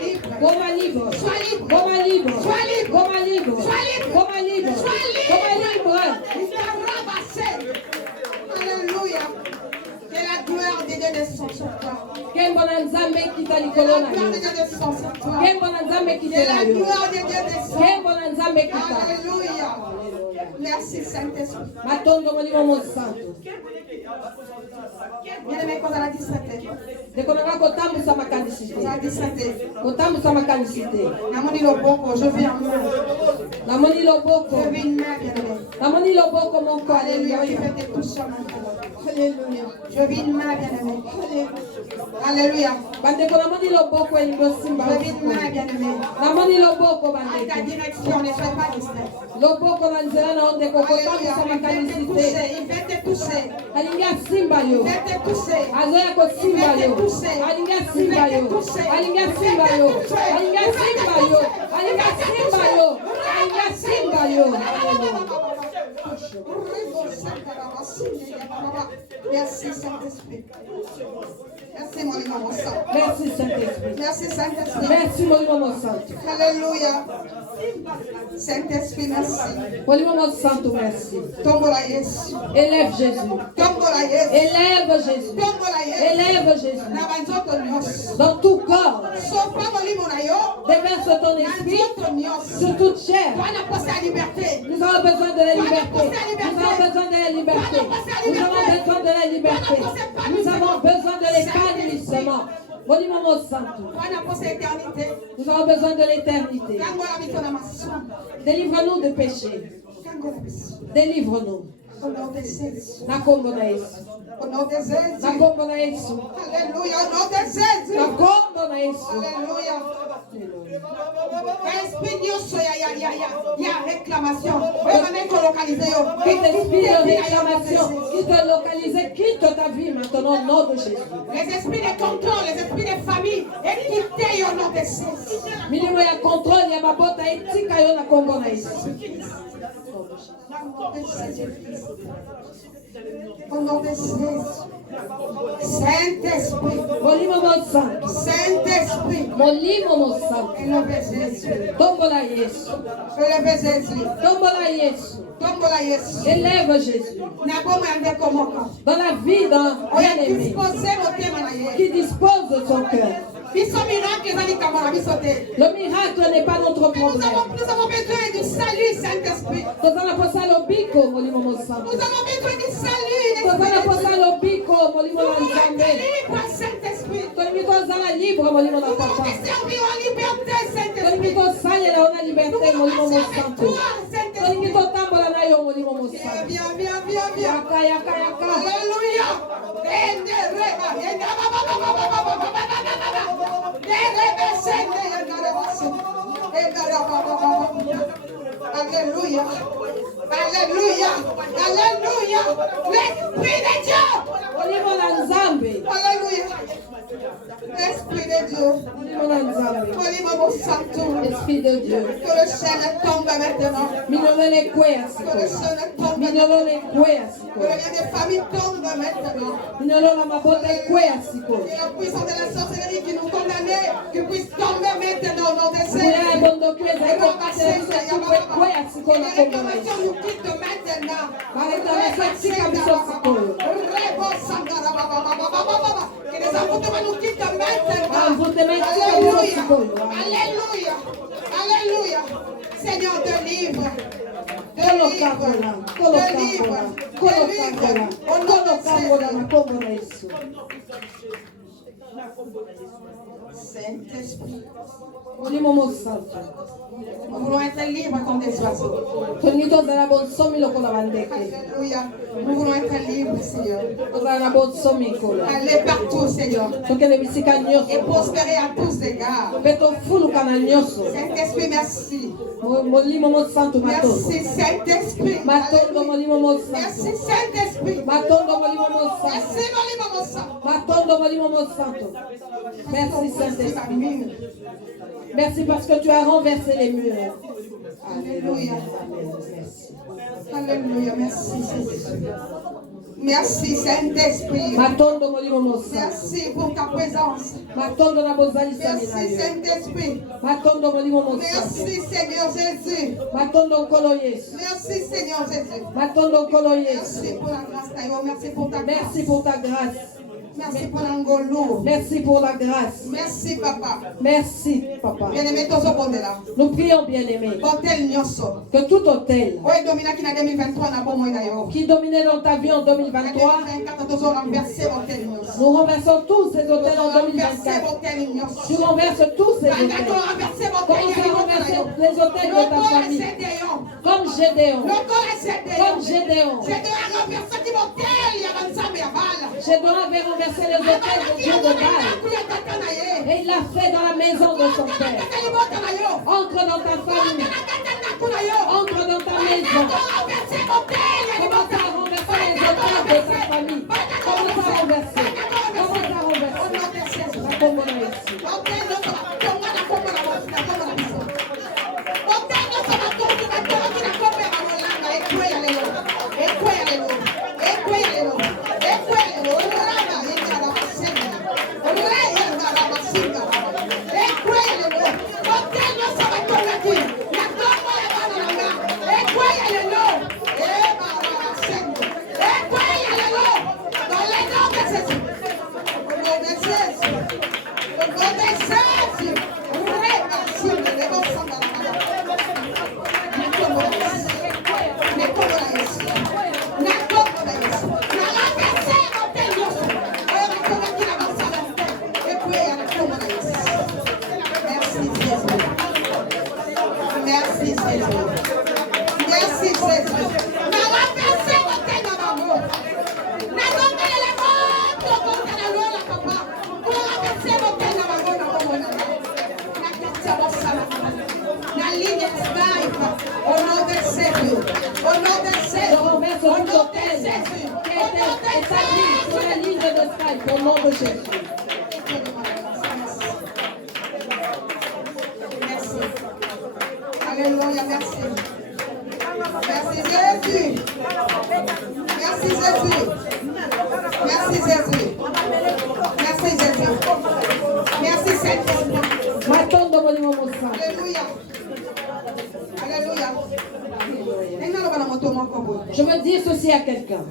libre. Goma libre. Sois libre. Goma libre. Sois libre. Goma libre. Sois libre. Goma libre. Sois libre. Goma libre. Alléluia. Que la gloire de Dieu descende sur toi. Kembona nzambe kita Que likolo la na gloire yo. de Dieu descende sur toi. Kembona nzambe Que kita la na yo. gloire de Dieu descende. Kembona nzambe kita. Alléluia. Merci Saint-Esprit. Matondo molimo mosanto. Bien-aimé, quand elle a 17 Dekonanga kotambusa makanisite. ans, 17 Kotambusa makanisite. Namoni Loboko, je vis en moi. Namoni loboko. Je vis une main, bien-aimé. Namoni loboko moko. Alléluia, tu Alléluia. fais tes touches maintenant. Alléluia. Je vis une main, bien-aimé. Alléluia. Bandeko namoni loboko elingo simba. Je vis une main, bien-aimé. Namoni loboko À ta bandeko. direction, ne sois pas distrait. Loboko na nzela na ondeko Alléluia, kotambusa il veut te makanisite. toucher, il veut te toucher. Alingi asimba yo. Il veut te toucher. Azoya kosimba yo. Alingi asimba yo. Alingi asimba yo. Alingi asimba yo. Alingi asimba yo. Alingi asimba yo. Merci Saint-Esprit. Merci mon immense sang. Merci Saint-Esprit. Merci Saint-Esprit. Merci molimo mosanto. Alléluia. Saint-Esprit, merci. Molimo mosanto, merci. Tombola Yesu. Élève Jésus. Tombola Yesu. Élève Jésus. Tombola Yesu. Élève Jésus. Na banzoto nyonso. Dans tout corps. Sopa molimo na yo. Déverse ton Na esprit nzoto nyonso. sur toute chair. Wana posa ya liberté. Nous avons besoin de la liberté. Nous avons besoin de la liberté. Nous avons besoin de la liberté. Nous avons besoin de l'épanouissement. Molimo mosanto. Wana posa ya éternité. Nous avons besoin de l'éternité. Kangola biso na masumu. Délivre-nous de péché. Kangola biso. Délivre-nous. Au nom de Jésus. Na kombo na Yesu. Au nom de Jésus. Na kombo na Yesu. Alléluia. Au nom de Jésus. Na kombo na Yesu. Alléluia. Esprit nyonso ya réclamation. Quitte l'esprit de réclamation, qui te localise, quitte ta vie maintenant au nom de Jésus. Les esprits de contrôle, les esprits de famille, quittez au nom de Jésus. Milimo ya contrôle ya mabota etika yo na kombo na Yesu. Au nom de Jésus. Saint-Esprit. Molimo mo santo. Saint-Esprit. Molimo mo santo. Élevez Jésus. Tombola Yesu. Élevez Jésus. Tombola Yesu. Tombola Jésus. Élève Jésus. Dans la vie d'un bien-aimé qui dispose de son cœur. Le miracle n'est pas notre problème. Nous avons besoin du salut, Saint-Esprit. Nous avons besoin du salut. Libre, Saint-Esprit. Nous libre, servir en liberté, Saint-Esprit. Viens. Alléluia. Alléluia. Alléluia. Alléluia. L'Esprit de Dieu. Alléluia. L'Esprit de Dieu. Esprit de Dieu. Que le ciel tombe maintenant. Que le ciel tombe maintenant. Que le lien de famille tombe maintenant. Et la puissance de la sorcellerie qui nous condamnait, qui puisse tomber maintenant au nom de Jésus. Les réclamations nous quittent maintenant. Que les envoûtements nous quittent maintenant. Alléluia. Alléluia. Alléluia. Seigneur, délivre. Délivre. Délivre. Délivre. Au nom de Jésus. Saint-Esprit. Nous voulons être libres comme des oiseaux. Alléluia. Nous voulons être libres, Seigneur. Aller partout, Seigneur. Et prospérer à tous égards. Saint-Esprit, merci. Merci, Saint-Esprit. Merci, Saint-Esprit. Merci, Saint-Esprit. Merci parce que tu as renversé les murs. Alléluia. Alléluia. Merci, Jésus. Merci, Saint-Esprit. Merci pour ta présence. Merci, Saint-Esprit. Merci, Seigneur Jésus. Merci, Seigneur Jésus. Merci pour la grâce. Merci pour ta grâce. Merci pour ta grâce. Merci pour l'angolo. Merci pour la grâce. Merci, Papa. Merci, Papa. Bien-aimé, tous au bon de là. Nous prions, bien-aimés, que tout hôtel qui dominait dans ta vie en 2023, nous renversons tous ces hôtels en 2024. Tu renverses tous ces hôtels. Commence à renverser les hôtels de ta famille. Comme Gédéon. Comme Gédéon. Gédéon avait renversé les hôtels de Dieu de Baal. Et il l'a fait dans la maison de son père. Entre dans ta famille. Entre dans ta maison. Commence à renverser les hôtels de ta famille. Commence à renverser. Commence à renverser. La combo ici. Alléluia. ce tout hôtel qui a été établi sur la ligne de Skype au nom de Jésus. Alléluia, merci. Merci Jésus. Merci Jésus. Merci Jésus. Merci Jésus. Merci Seigneur. Alléluia. Alléluia. Je veux dire ceci à quelqu'un.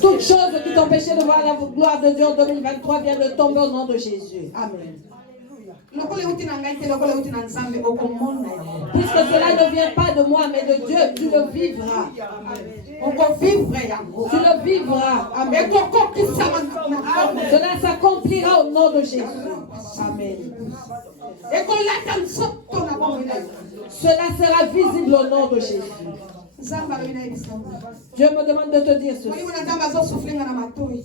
Toute chose qui t'empêchait de voir la gloire de Dieu en 2023 vient de tomber au nom de Jésus. Amen. Puisque cela ne vient pas de moi, mais de Dieu, tu le vivras. Tu le vivras. Amen. Cela s'accomplira au nom de Jésus. Amen. Cela sera visible au nom de Jésus. Dieu me demande de te dire ceci.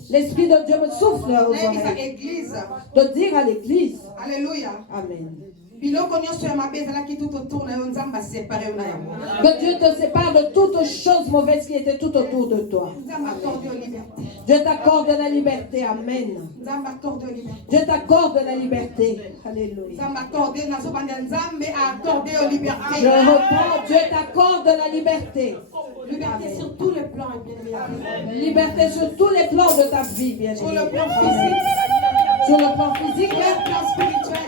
L'Esprit de Dieu me souffle aux oreilles de dire à l'Église. Alléluia. Amen. Que Dieu te sépare de toutes choses mauvaises qui étaient tout autour de toi. Dieu t'accorde la liberté. Amen. Dieu t'accorde la liberté. Alléluia. Je reprends. Dieu t'accorde la liberté. Liberté sur tous les plans. Liberté sur tous les plans de ta vie, bien sûr. Sur le plan physique. Sur le plan physique, sur le plan spirituel.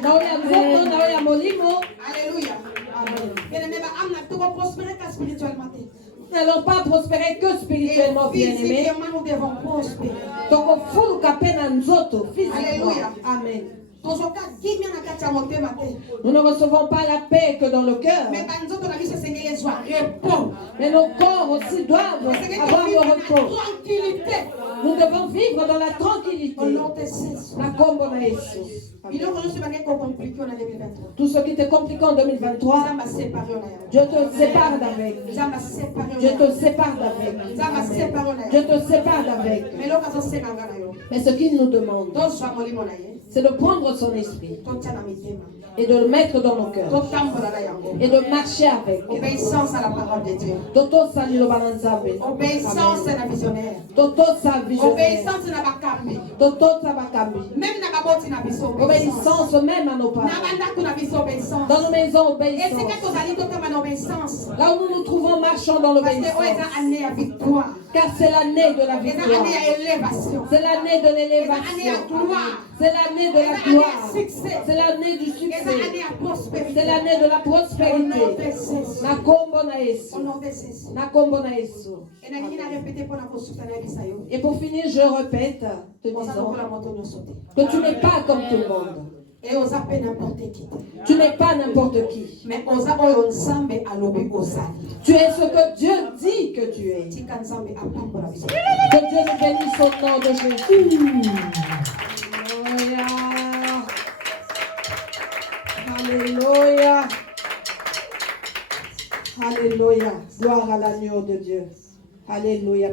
Alléluia. Spirituellement. Nous n'allons pas prospérer que spirituellement, bien aimé. Nous devons prospérer. Donc, il faut nous caper dans nous autres, physiquement. Alléluia. Amen. Nous ne recevons pas la paix que dans le cœur. Mais nos corps aussi doivent avoir le repos. Nous devons vivre dans la tranquillité. Tout ce qui te complique en 2023, Dieu te sépare d'avec. Dieu te sépare d'avec. Dieu te sépare d'avec. Mais ce qu'il nous demande, c'est de prendre son esprit et de le mettre dans nos cœurs et de marcher avec. Obéissance à la parole de Dieu. Obéissance à la visionnaire. Obéissance à la bakambi. Même na baboti na biso obéissance même à nos parents. Dans nos maisons, obéissance. Là où nous nous trouvons, marchons dans l'obéissance. Car c'est l'année de la victoire. C'est l'année de l'élévation. C'est l'année de la gloire. C'est l'année du succès. C'est l'année de la prospérité. Et pour finir, je répète, te disant que tu n'es pas comme tout le monde. Et on s'appelle n'importe qui. Tu n'es pas n'importe qui. Mais on s'appelle ensemble à l'obé au sali. Tu es ce que Dieu dit que tu es. Que Dieu nous bénisse au nom de Jésus. Alléluia. Alléluia. Alléluia. Gloire à l'agneau de Dieu. Alléluia.